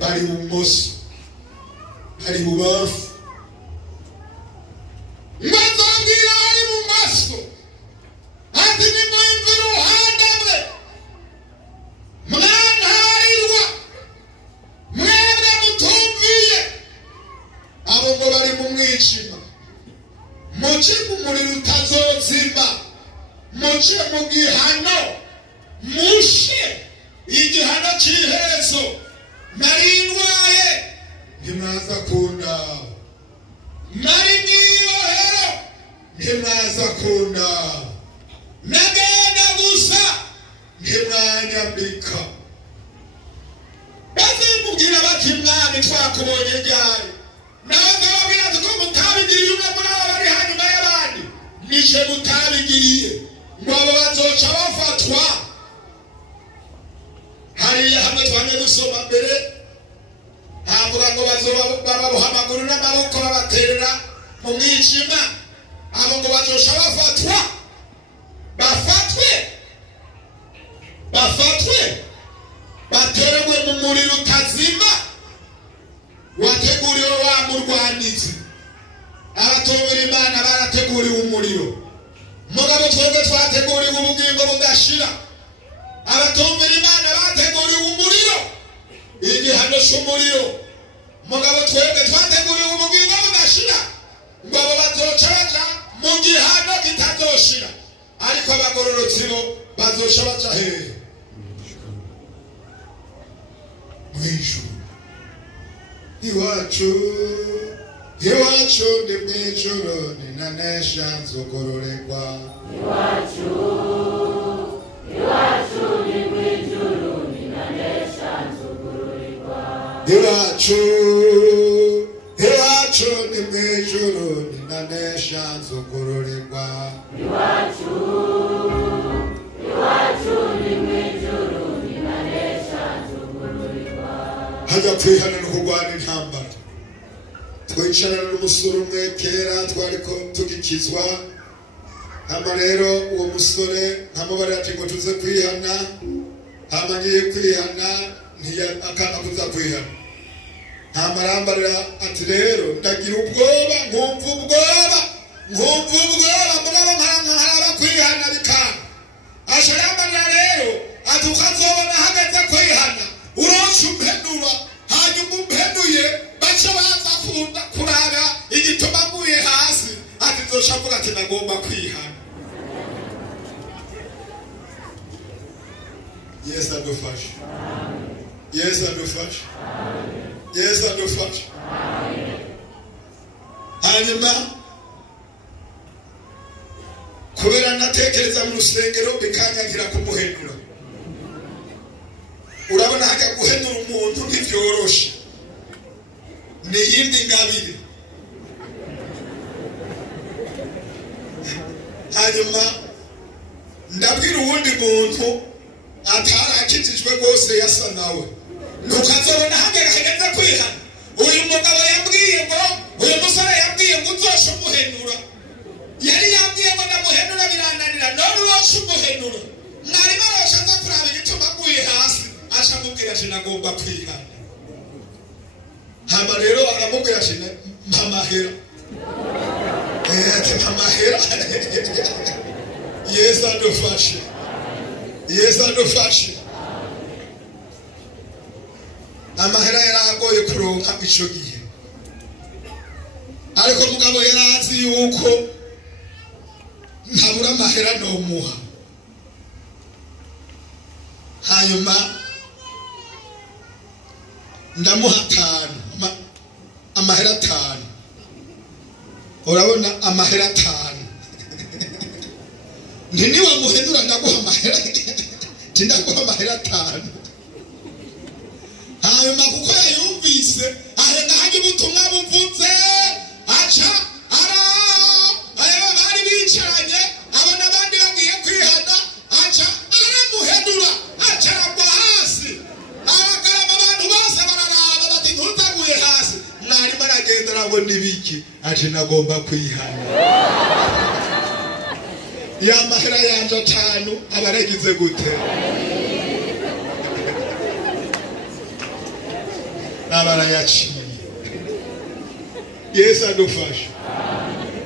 bari bumoso, bari bubafu. Mazambira bari bumoso. Ati nimumva iruhande mwe. Mwantarirwa. Mwebwe mutumviye. Abo ngo bari mu mwijima. Muce mu muriro utazozima. Muce mu gihano. Mushe igihano cy'iherezo. narindwaye ntimwaza kundaba, nari mwibohero ntimwaza kundaba, nagenda gusa ntimwanyambika. bazimubwira bati mwami twakubonye ryari, nawe ndababwira ati ko mutabigiriye umwe muri abo bari hanyuma y'abandi, nije mutabigiriye, ngo abo bazoca bafatwa. hariya hamwe twanye dusoma mbere havuga ngo bababoha amaguru n'amaboko babaterera mu mwijima, abo ngo bazoca bafatwa, bafatwe baterewe mu muriro utazima wateguriwe wa murwanizi. abatumvira Imana barateguriwe umuriro, mugabo twebwe twateguriwe ubugingo budashira. abatumvira Imana bateguriwe umuriro, igihano cy'umuriro, mugabo twebwe twateguriwe ubugingo budashira, ngo abo bazoca baja mu gihano kitazoshira, ariko abagororotsi bo bazoca baja hehe? Mwijuru. Iwacu ni mwijuru, ninanesha nzogororerwa. Iwacu ni mwijuru, ninanesha nzogororerwa. Iwacu ni mwijuru, ninanesha nzogororerwa. Iwacu ni mwijuru, ninanesha nzogororerwa. Hajya kwihana no kurwana intambara. Twicarana n'umusore umwe kera twariko tugikizwa, hama rero uwo musore nkamubarira ati ngo tuze kwihana, hama ngiye kwihana akanga kuza kwihana, hama arambarira ati rero ndagira ubwoba, nkumva ubwoba mugabo nkaraba kwihana bikanga. asha arambarira rero ati ukazobona hageze kwihana uronse umpenura, hanyuma umpenuye baca baza kurara igituma aguye hasi, ati nzoca avuga ati nagomba kwihana. Yesu adufashe, Yesu adufashe, Yesu adufashe. hanyuma kubera natekereza mu rusengero bikanyagira kumuhenura. urabona hajya guhenura umuntu ntibyoroshe, ni yindi ngabire. hanyuma ndabwira uwundi muntu atarakijijwe rwose yasa nawe, ntukazobona hageze kwihana. uyu mugabo yambwiye ngo, uyu musore yambwiye ngo uzoshe umuhenura, yari yambwiye ngo ndamuhenura birananira, none woshe umuhenura. mwarimu arosha aza kuraba igituma aguye hasi, aca amubwira ati nagomba kwihana. hama rero aramubwira ati mpa amahera, ati mpa amahera. Yesu adufashe, Yesu adufashe. amahera yaragoye kuronka ico gihe, ariko mugabo yarazi yuko ntabura amahera nomuha. hanyuma ndamuha 5, amahera 5. urabona amahera 5 niwa muhenura ndaguha amahera tindaguha amahera 5. hanyuma kuko yumvise arenga haje ubutumwa bumvutse, aca aba bari bicaranye, abona abandi bagiye kwihana, aca aramuhenura, aca aragwa hasi. abagarama abantu bose bararaba bati ntutaguye hasi. mwarimu aragendera ngo nibiki, ati nagomba kwihana. ya mahera yanje 5 abaragize gute? abarayaciye. Yesu adufashe.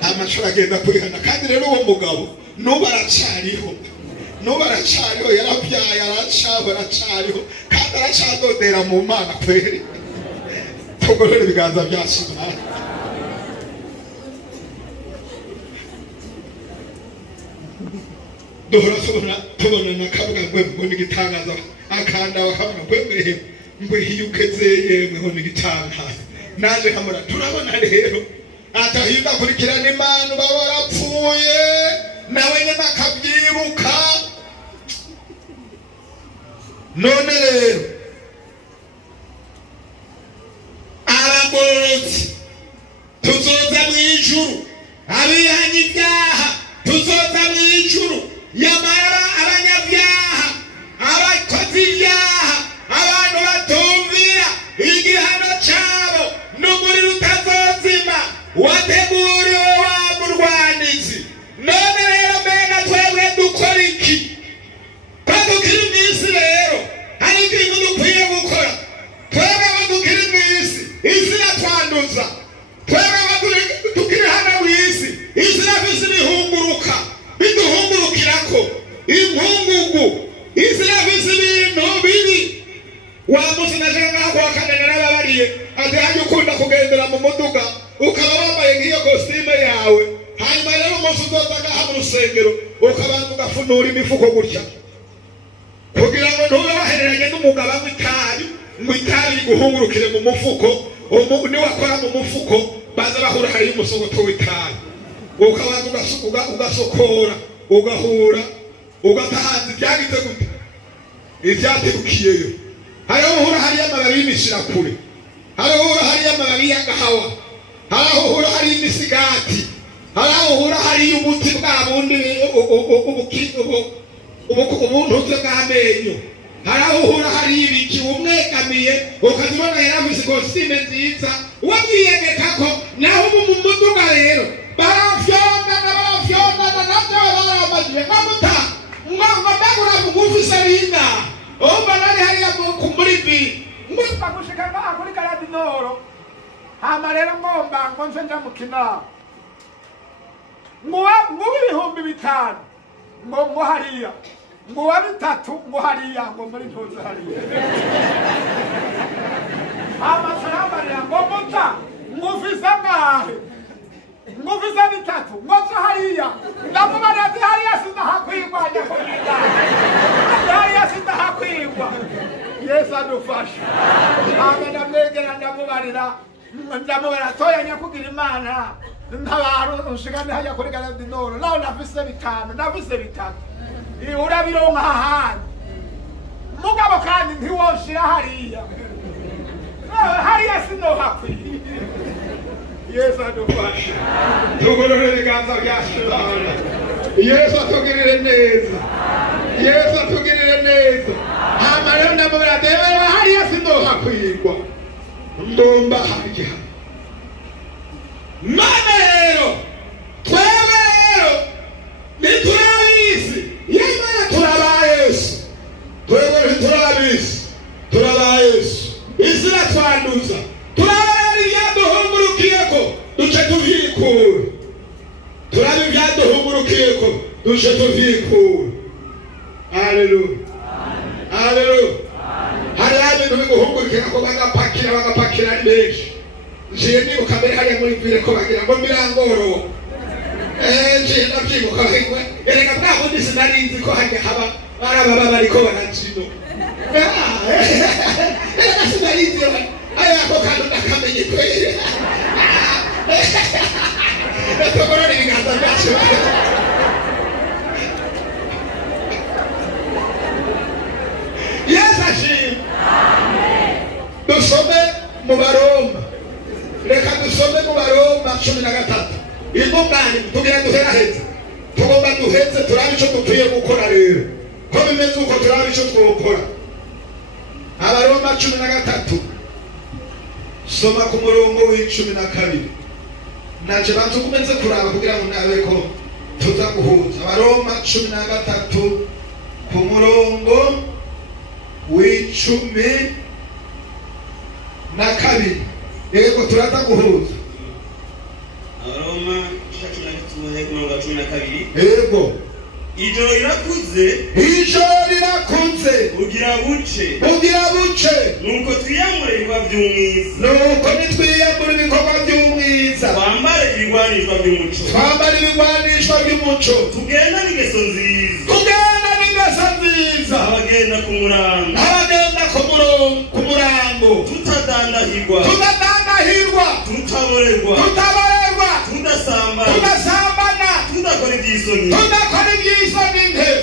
amashuri agenda kwihana, kandi rero uwo mugabo nuba aracariho, yarabyaye, aracariho, kandi aracadodera mu Mana kweri. tugorora ibiganza byacu. duhora tubona na kabuga ngo n'igitangaza akanda bakavuga ngo ngo hiyugeze yemweho n'igitangaza naje hamura turabona rero atahinda kurikirana Imana uba warapfuye nawe nyine akabyibuka none rero abagororotsi tuzoza mu ijuru abihanye ibyaha tuzoza mu ijuru yamara abanyabyaha abakoze ibyaha abantu batumvira igihano cyabo n'umuriro utazozima wateguriwe wa murwanizi none rero mbega twebwe dukora iki ko dukiri mu isi rero hari ikintu dukwiye gukora twebwe dukiri mu isi isi iratwanduza twebwe dukiri hano mu isi isi irafise ibihunguruka biduhungurukirako inkungugu isi irafise ibintu bibi wa musi naje ngaho wakanenera babariye ati hajya ukunda kugendera mu muduga ukaba wambaye nk'iyo kositime yawe hanyuma rero umunsi uzoza ngaha mu rusengero ukabanza ugafunura imifuko gutya kugira ngo ntube wahereranye n'umugabo w'itabi ngo itabi riguhungurukire mu mufuko niwakora mu mufuko baza bahura hariyo umusogoto w'itabi ukabanza ugasokora ugahura ugatahanza ibyagize gute ibyaterukiyeyo hariho uhura hariyo amababi y'imishirakure hariho uhura hariyo amababi y'agahawa hariho uhura hariyo imisigati hariho uhura hariyo ubuti bwa bundi ubuntuze bw'amenyo hariho uhura hariyo ibiki umwegamiye ukazibona yarafise ikositime nziza wabwiyegeka ko naho ubu mu muduga rero barafyondana navyo baramajije nkamuta ngo mbegura mugufise bina omba nari hariya muri vi ngomba gushika ngaha kuri Karadinoro hama rero ngomba ngo nze nja mu kinama nguwa ibihumbi 5 ngo hariya nguwa 3 ngo hariya ngo muri ntuze hariya hama salamarira ngo muta ngufise ngahe ngufise 3 ngo nze hariya ndamubara ati hariya sinahakwigwa njya kubiga hariya sinahakwigwa Yesu adufashe hama ndamwegera ndamubara toya nyakugira Imana ntabaru ushigane hajya kuri Karadinoro naho ndafise 5 ndafise 3 urabironka hahandi mugabo kandi ntiwoshira hariya sinohakwiye Yesu adufashe tugorore ibiganza byacu Yesu atugirire neza Yesu atugirire neza hama rero ndamubwira debera hariya sinohakwirwa ndumva harya none rero twebwe rero niturabisi yemeye turaba Yesu twebwe niturabisi turaba Yesu isi iratwanduza turaba ibyaduhungurukiyeko duce tuvyikura turaba ibyaduhungurukiyeko duce tuvyikura haleluya haleluya hariya ibintu biguhungurukira ko bagapakira ari benshi njiye nibuka mbere hariya muri vile ko bagira ngo mirangoro njiye ndavyibuka erega bwabundi sinarinzi ko hajya haba baraba bariko barakino erega sinarinzi ayako kandi ndakamenye kwere tugorore ibiganza byacu Yesu ashimwe dusome mu Baroma reka dusome mu Baroma 13 imbugani tugira duheraheze tugomba duheze turabe ico dukwiye gukora rero ko bimeze uko turabe ico twokora Abaroma 13 soma ku murongo w'12 naje bantu kumeze kuraba kugira ngo nawe ko tuza guhuza Abaroma 13 ku murongo w'12 yego turaza guhuza Abaroma 13:12 yego ijoro rirakuze ugira buce nuko twiyambure ibikorwa by'umwiza twambare ibigwanishwa by'umuco tugenda n'ingeso nziza abagenda ku murango muryango, tutadandahirwa, tutaborerwa, tudasambana, tudakora iby'isoni,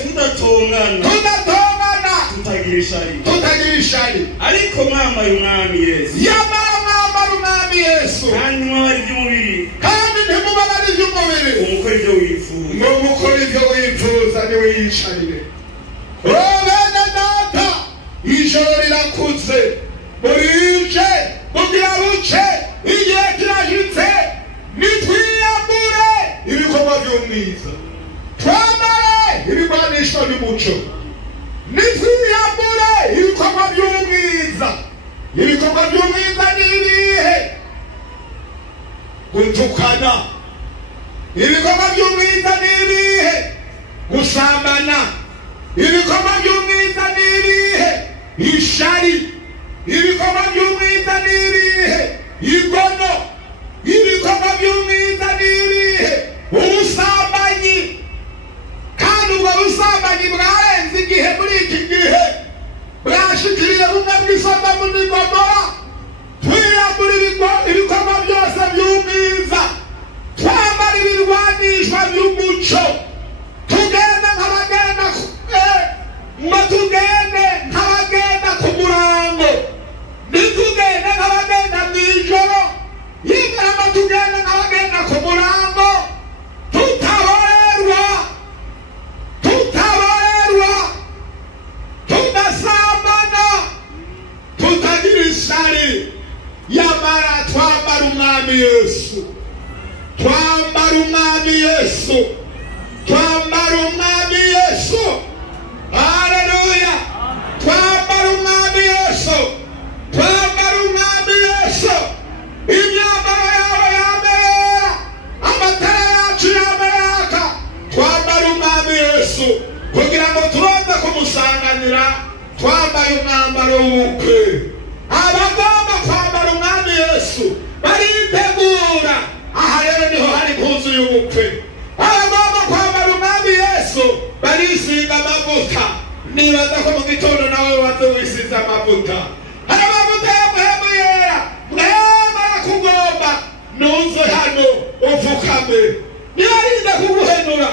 tudatongana, tutagira ishari. Ariko mwambaye umwami Yesu, kandi mwabari iby'umubiri, umukora ibyo wifuza ntiwiyicarire. Bene data, ijoro rirakuze, burije bugira buce, igihe kirashitse, nitwiyambure ibikorwa by'umwiza, twambare ibigwanishwa by'umuco, nitwiyambure ibikorwa by'umwiza. Ibikorwa by'umwiza ni ibihe? Gutukana. Ibikorwa by'umwiza ni ibihe? Gusambana. Ibikorwa by'umwiza ni ibihe? Ishari. Ibikorwa by'umwiza ni ibihe? Igono. Ibikorwa by'umwiza ni ibihe? Ubusambanyi. Kandi ubwo busambanyi bwarenze igihe muri iki gihe, bwashikiriye bumwe bw'Isodomu n'i Gomora. Twiyambura ibikorwa byose by'umwiza, twambara ibirwanishwa by'umuco, tugende nk'abagenda ku murango, ntitugende nk'abagenda mw'ijoro, yigamo tugende nk'abagenda ku murango, tutaborerwa, tudasambana, tutagira ishari. Yamara twambara umwami Yesu, haleluya. Twambara umwami Yesu, imyambaro yawe yamerera, amatara yacu yameraka. Twambara umwami Yesu kugira ngo turonde kumusanganira, twambaye umwambaro w'ubukwe. Abagomba kwambara umwami Yesu baritegura. Aha rero niho hari impuzu y'ubukwe. Abagomba kwambara umwami Yesu barisiga amavuta. Nibaza ko mu gitondo nawe waze wisize amavuta. Hari amavuta yo muhemu yera, mwemera kugomba nuze hano uvukame, ntibarinde kuguhenura.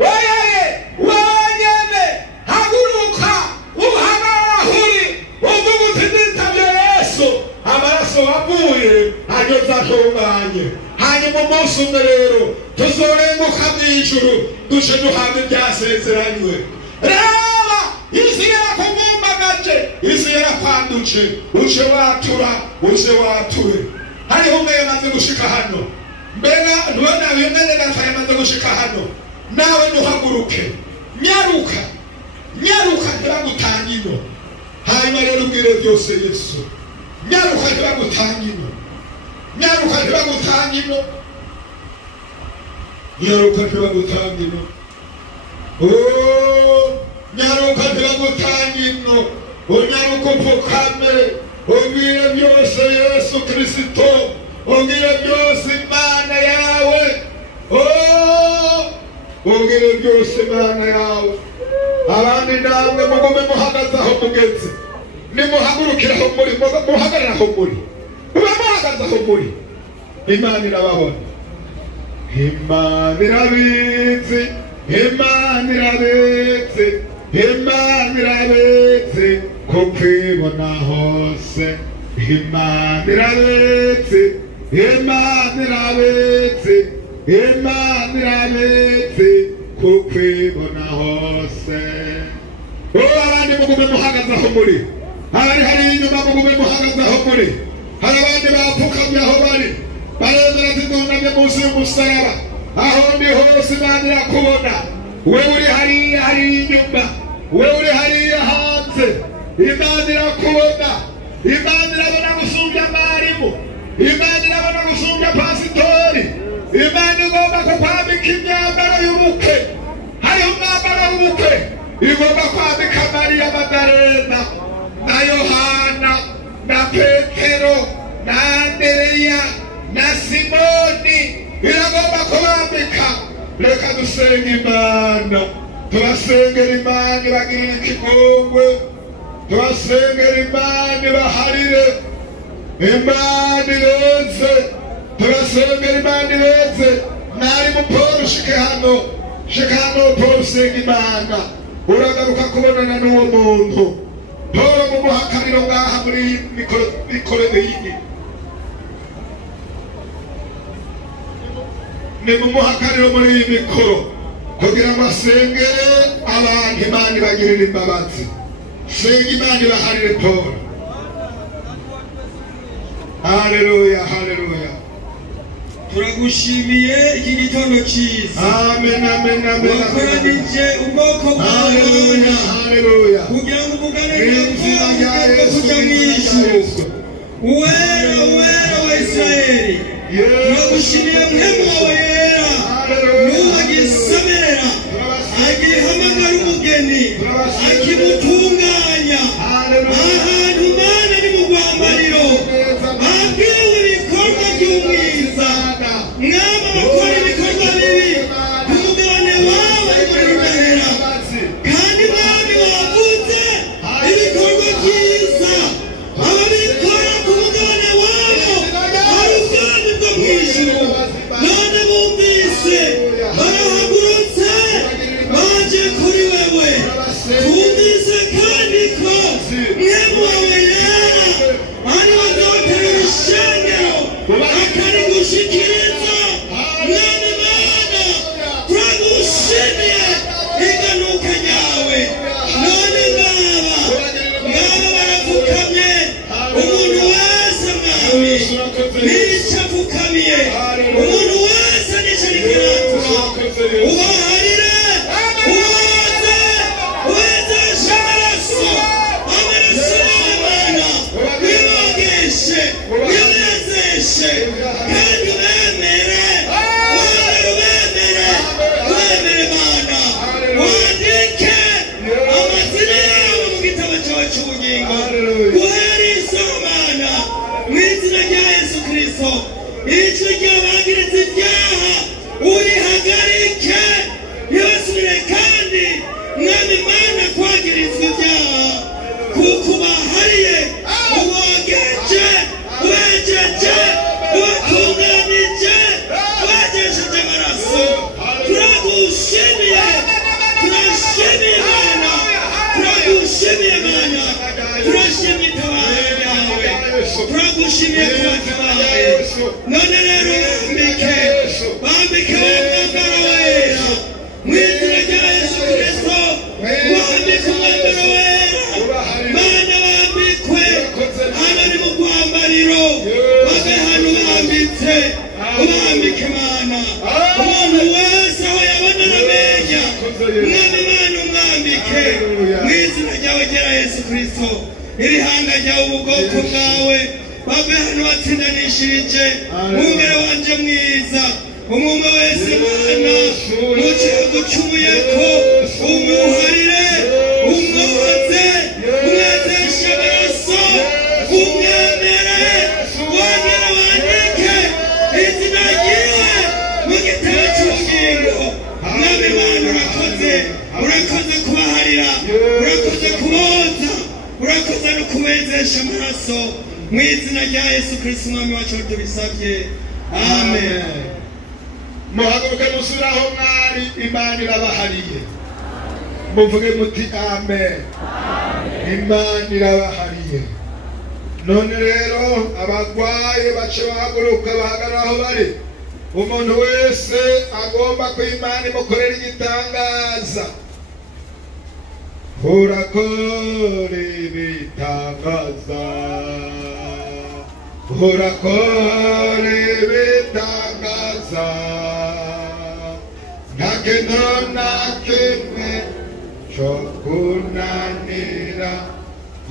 Oyaye wonyene haguruka uhagarara huri uvuga uti nitabye Yesu, amaraso wavuye ageze atunganye. Hanyuma umunsi umwe rero tuzorenguka mw'ijuru, duje duhabwa ibyasezeranywe. Reba isi yarakuvumagaje, isi yarakwanduce, uje wature. Hariho umwe yamaze gushika hano, mbega ntubona uyu mwene data yamaze gushika hano. Nawe nuhaguruke, nyaruka ntibagutanga ino. Hanyuma rero ubwire byose Yesu, nyaruka ntibagutanga ino. Unyaruka upfukame, ubwire byose Yesu Kristo, ubwire byose Imana yawe. Ubwire byose Imana yawe. Abandi namwe mugume muhagaze aho mugeze, nimuhagurukire aho muri, muhagarare aho muri, mube muhagaze aho muri. Imana irababona, Imana irabizi, Imana irabetse kukwibona hose. Imana irabetse kukwibona hose. Abandi mugume muhagaze aho muri, abari hari inyuma mugume muhagaze aho muri. Hari abandi bapfukamye aho bari, baremera tudunamye munsi y'umusaraba. Aho ndi hose Imana irakubona. Wewe uri hariya inyuma, wewe uri hariya hanze, Imana irakubona. Imana irabona gusumbya mwarimu, Imana irabona gusumbya pasitori. Imana igomba kukwambika imyambaro y'ubukwe. Hari umwambaro w'ubukwe igomba kwambika Mariya Madarena na Yohana na Petero na Andereya na Simoni, iragomba kubambika. Reka dusenge Imana, tubasengera Imana ibagirire ikigongwe, tubasengera Imana ibaharire. Imana ireze turasengera Imana ireze nari mu Paul shike hano Paul senga Imana uragaruka kubonana n'uwo muntu Paul mu muhakaniro ngaha muri mikoro bindi ni mu muhakaniro muri iyi mikoro kugira ngo asengere abantu Imana ibagirire imbabazi senga Imana ibaharire Paul. Haleluya, haleluya. Turagushimiye iki gitondo cyiza. Amen, amen, amen. Wakoranije ubwoko bwawe. Haleluya, haleluya. Kugira ngo umugane n'ubwoko kujya mu ijuru. Uwera, uwera wa Israeli. Turagushimiye mwemu wawe yera. Nuwagisemerera. Agihamagara umugeni. Akimutunganya. Ahantu Imana ni mu rwambariro. Abwiwe ibikorwa by'umwiza. Mwaba bakora ibikorwa bibi. Umugabane wawe ari muri Ndahera. Kandi mwami wavuze ibikorwa byiza. Ababikora ku mugabane wabo ari ubwami bwo mu ijuru. None bumvise barahagurutse baje kuri wewe. Bumvise kandi ko mwemu wawe yera ari bazotera ibishengero akarigushikiriza. Mwami Mana turagushimiye iganuka ryawe. None ngaba barapfukamye umuntu wese mwami nico apfukamiye umuntu wese nico arikiratura ubaharire uwezeshe amaraso yawe Mana wibogeshe winezeshe kandi ubemere Mana wandike amazina yabo mu gitabo cyawe cy'ubugingo guhera Mana mu izina rya Yesu Kristo. Ijwi ry'abagiritse ibyaha urihagarike ntibasubire kandi mwami Mana kwagirizwa ibyaha kuko ubahariye ubogeje ubejeje ubatunganije ubejesheje amaraso. Turagushimiye Mana turagushimiye Mana turashimye itabara ryawe turagushimiye kubatabaye. None rero bambike umwambaro wera mu izina rya Yesu Kristo. Bambike umwambaro wera Mana bambikwe hano ni mu rwambariro bave hano bambitse ubambike Mana umuntu wese aho yabona n'amenya mwami Mana umwambike mu izina ryawe ryera Yesu Kristo. Irihanga ryawe ubwoko bwawe bave hano batsindanishirije mwungere wanje mwiza umwe wese Mana mucyo ducumuye ko umuharire umwoze umwezeshe amaraso umwemere wongere wandike izina ryiwe mu gitabo cy'ubugingo. Mwami Mana urakoze kubaharira urakoze kuboza urakoze no kubezesha amaraso mu izina rya Yesu Kristo umwami wacu tubisabye. Amen. Muhaguruke musuraho mwari Imana irabahariye muvuge muti amen. Imana irabahariye. None rero abagwaye bace bahaguruka bahagarara aho bari. Umuntu wese agomba ko Imana imukorera igitangaza. Urakore ibitangaza urakore ibitangaza nta kintu na kimwe cyo kunanira.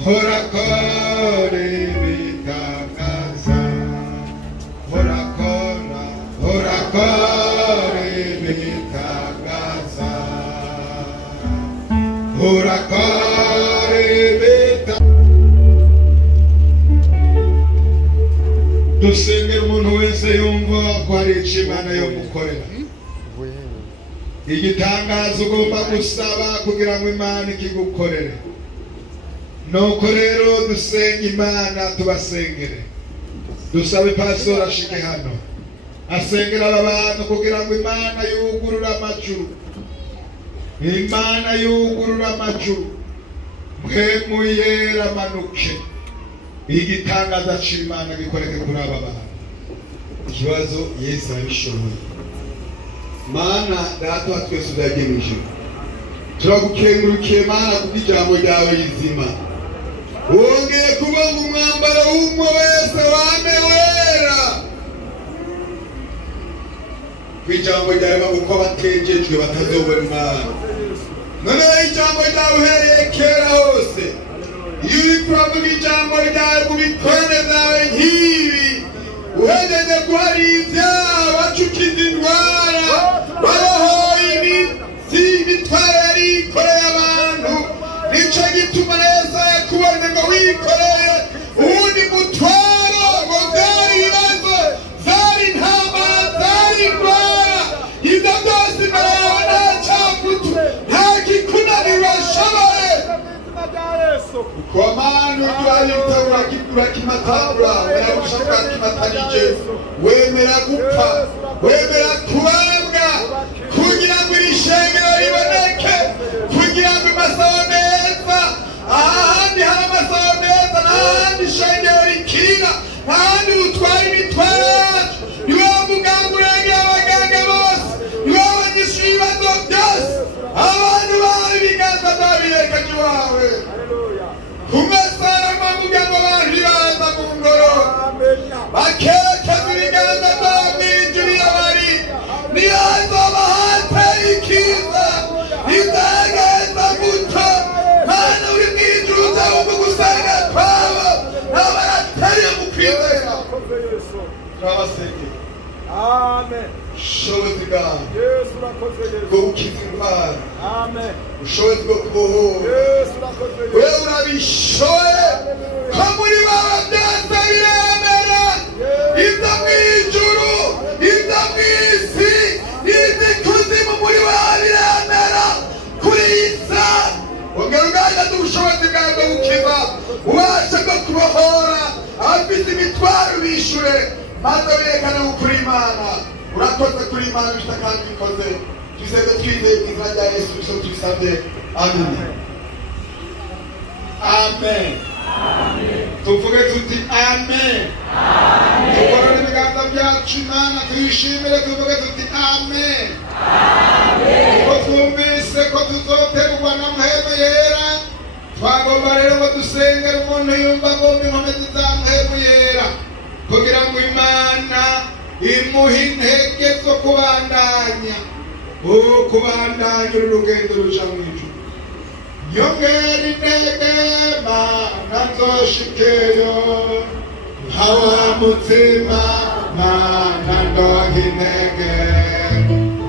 Urakore ibitangaza urakore ibitangaza urakore ibitangaza. Dusengera umuntu wese yumva ko hari icyo Imana yo gukorera. Igitangazo ugomba gusaba kugira ngo Imana ikigukorere. Nuko rero dusenga Imana tubasengere. dusabe pastor ashike hano asengera aba bantu kugira ngo Imana yugurure amajuru, Imana yugurure amajuru, mpemu yera manuke, igitangaza c'Imana gikoreke kuri aba bantu. Ikibazo Yesu arabishoboye. Mana data wa twese uzagiye mu ijuru, turagukengurukiye Mana kubw'ijambo ryawe rizima, wongeye kubanga umwambaro w'umwe wese wame wera kw'ijambo ryawe uko batejejwe batazobona Imana. Noneho ijambo ryawe uhereye kera hose, iyo uri kuravuga ijambo ryawe mu bikorane byawe nk'ibi, uhejeje guhari ibyaha, wacukiza indwara, warohoye imitsi imitwaro yari yikoreye abantu, nico gituma neza yakubonye ngo wikoreye uwundi mutwaro, ngo vyari ibibazo, zari intambara, zari indwara, ivyo byose imbere yawe nta cavutu, nta gikunanirwa ashoboye. Kwa Mana urayitagura urakimatagura, uragushaka urakimatanije, wemera gupfa, wemera kubambwa, kugira ngo iri shengero riboneke, kugira ngo amasaho neza, ahandi hari amasaho neza, n'ahandi ishengero rikira, n'ahandi butwara imitwaro yacu, niwe muganga urengera abaganga bose, niwe abanyishyura ibibazo byose, abantu bawe ibiganza byabirekeje iwawe. Kumesara mamuga ngo abantu baza mu ngoro, bakerekeza ibiganza byabo mw'ijuru iyo bari, nihaza bahateye ikiza, nizageza guto, Mana uri mw'ijuru uzabumva gusenga kwabo, n'abarateye mu kwizera. Turabasengera. Amen. Ubushobozi bwawe bwo gukiza indwara, ubushobozi bwo kubohora, wewe urabishoye, ko muri bawe byose biremera, ibyo mw'ijuru, ibyo mw'isi, iby'ikuzimu muri bawe biremera, kuri iyi saha ongera ugaragaze ubushobozi bwawe bwo gukiza, ubasha bwo kubohora abafite imitwaro bishure, maze berekane ukuri Imana. Urakoze kuri Imana bifite kandi bikoze, tuzeze twizeye mu izina rya Yesu Kristo tubisabye, amen. Amen. Tuvuge tuti amen. Tukorere ibiganza byacu Imana tuyishimire, tuvuge tuti amen. Ko twumvise ko tuzoterwa na mpemu yera, twagomba rero ngo dusengere umuntu yumva agomba inkomezi za mpemu yera, kugira ngo Imana imuha intege zo kubandanya urugendo ruja mu ijuru. Yongera intege Mana nzoshikeyo, hawa mutima Mana ndonka intege,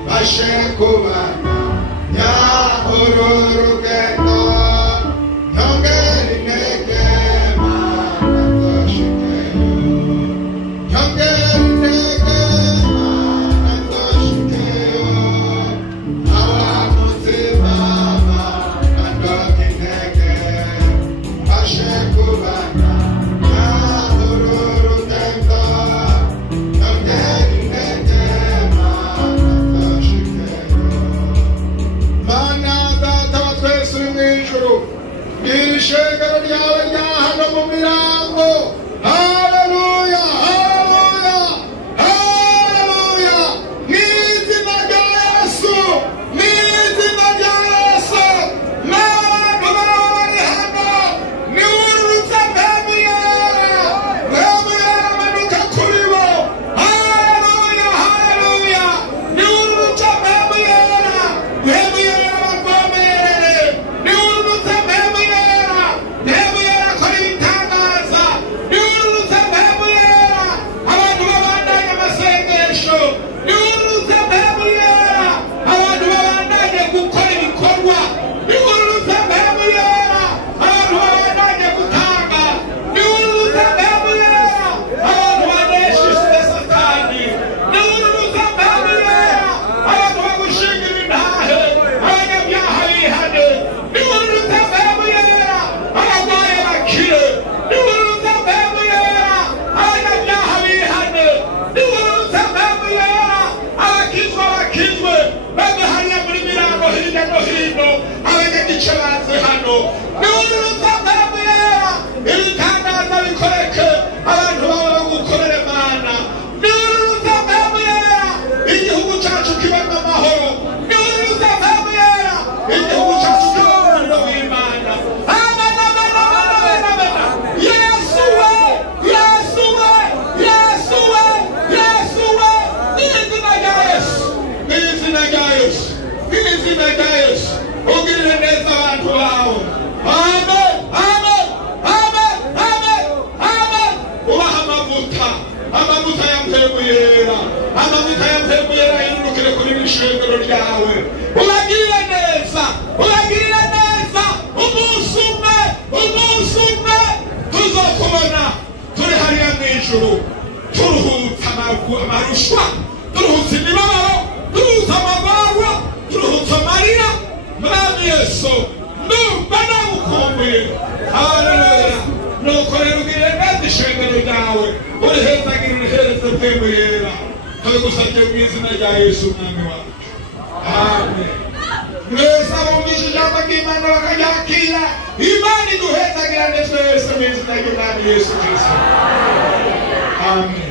bashe kubandanya uru rugendo. Yongera intege Mana nzoshikeyo, yongera Mana data wa bice baze hano niwuruza mwamuyera ibitangaza bikoreke abantu bawe bagukorere mana niwuruza mwamuyera igihugu cyacu kibamo amahoro niwuruza mwamuyera igihugu cyacu kibamo umuriro w'Imana amen amen amen amen Yesu we Yesu we Yesu we Yesu we n'izina rya Yesu n'izina rya Yesu n'izina rya Yesu ugirire neza abantu bawe amen amen amen amen amen ubaha amavuta ya mpemu yera amavuta ya mpemu yera yirukire kuri bishengero ryawe ubagirire neza umunsi umwe tuzokubona turi hariya mu ijuru turuhutsa amarushwa turuhutsa imibabaro turuhutsa amagorwa turuhutsa amarira mwami Yesu ndumva nagukumbuye haleluya nuko rero ugirire neza ishengero ryawe urihezagire urihereze mpemu yera tubigusabye mu izina rya Yesu umwami wacu amen mwese abumvise ijambo ry'Imana bakaryakira Imana iduhezagira ndetse wese mu izina ry'umwami Yesu Kristo amen.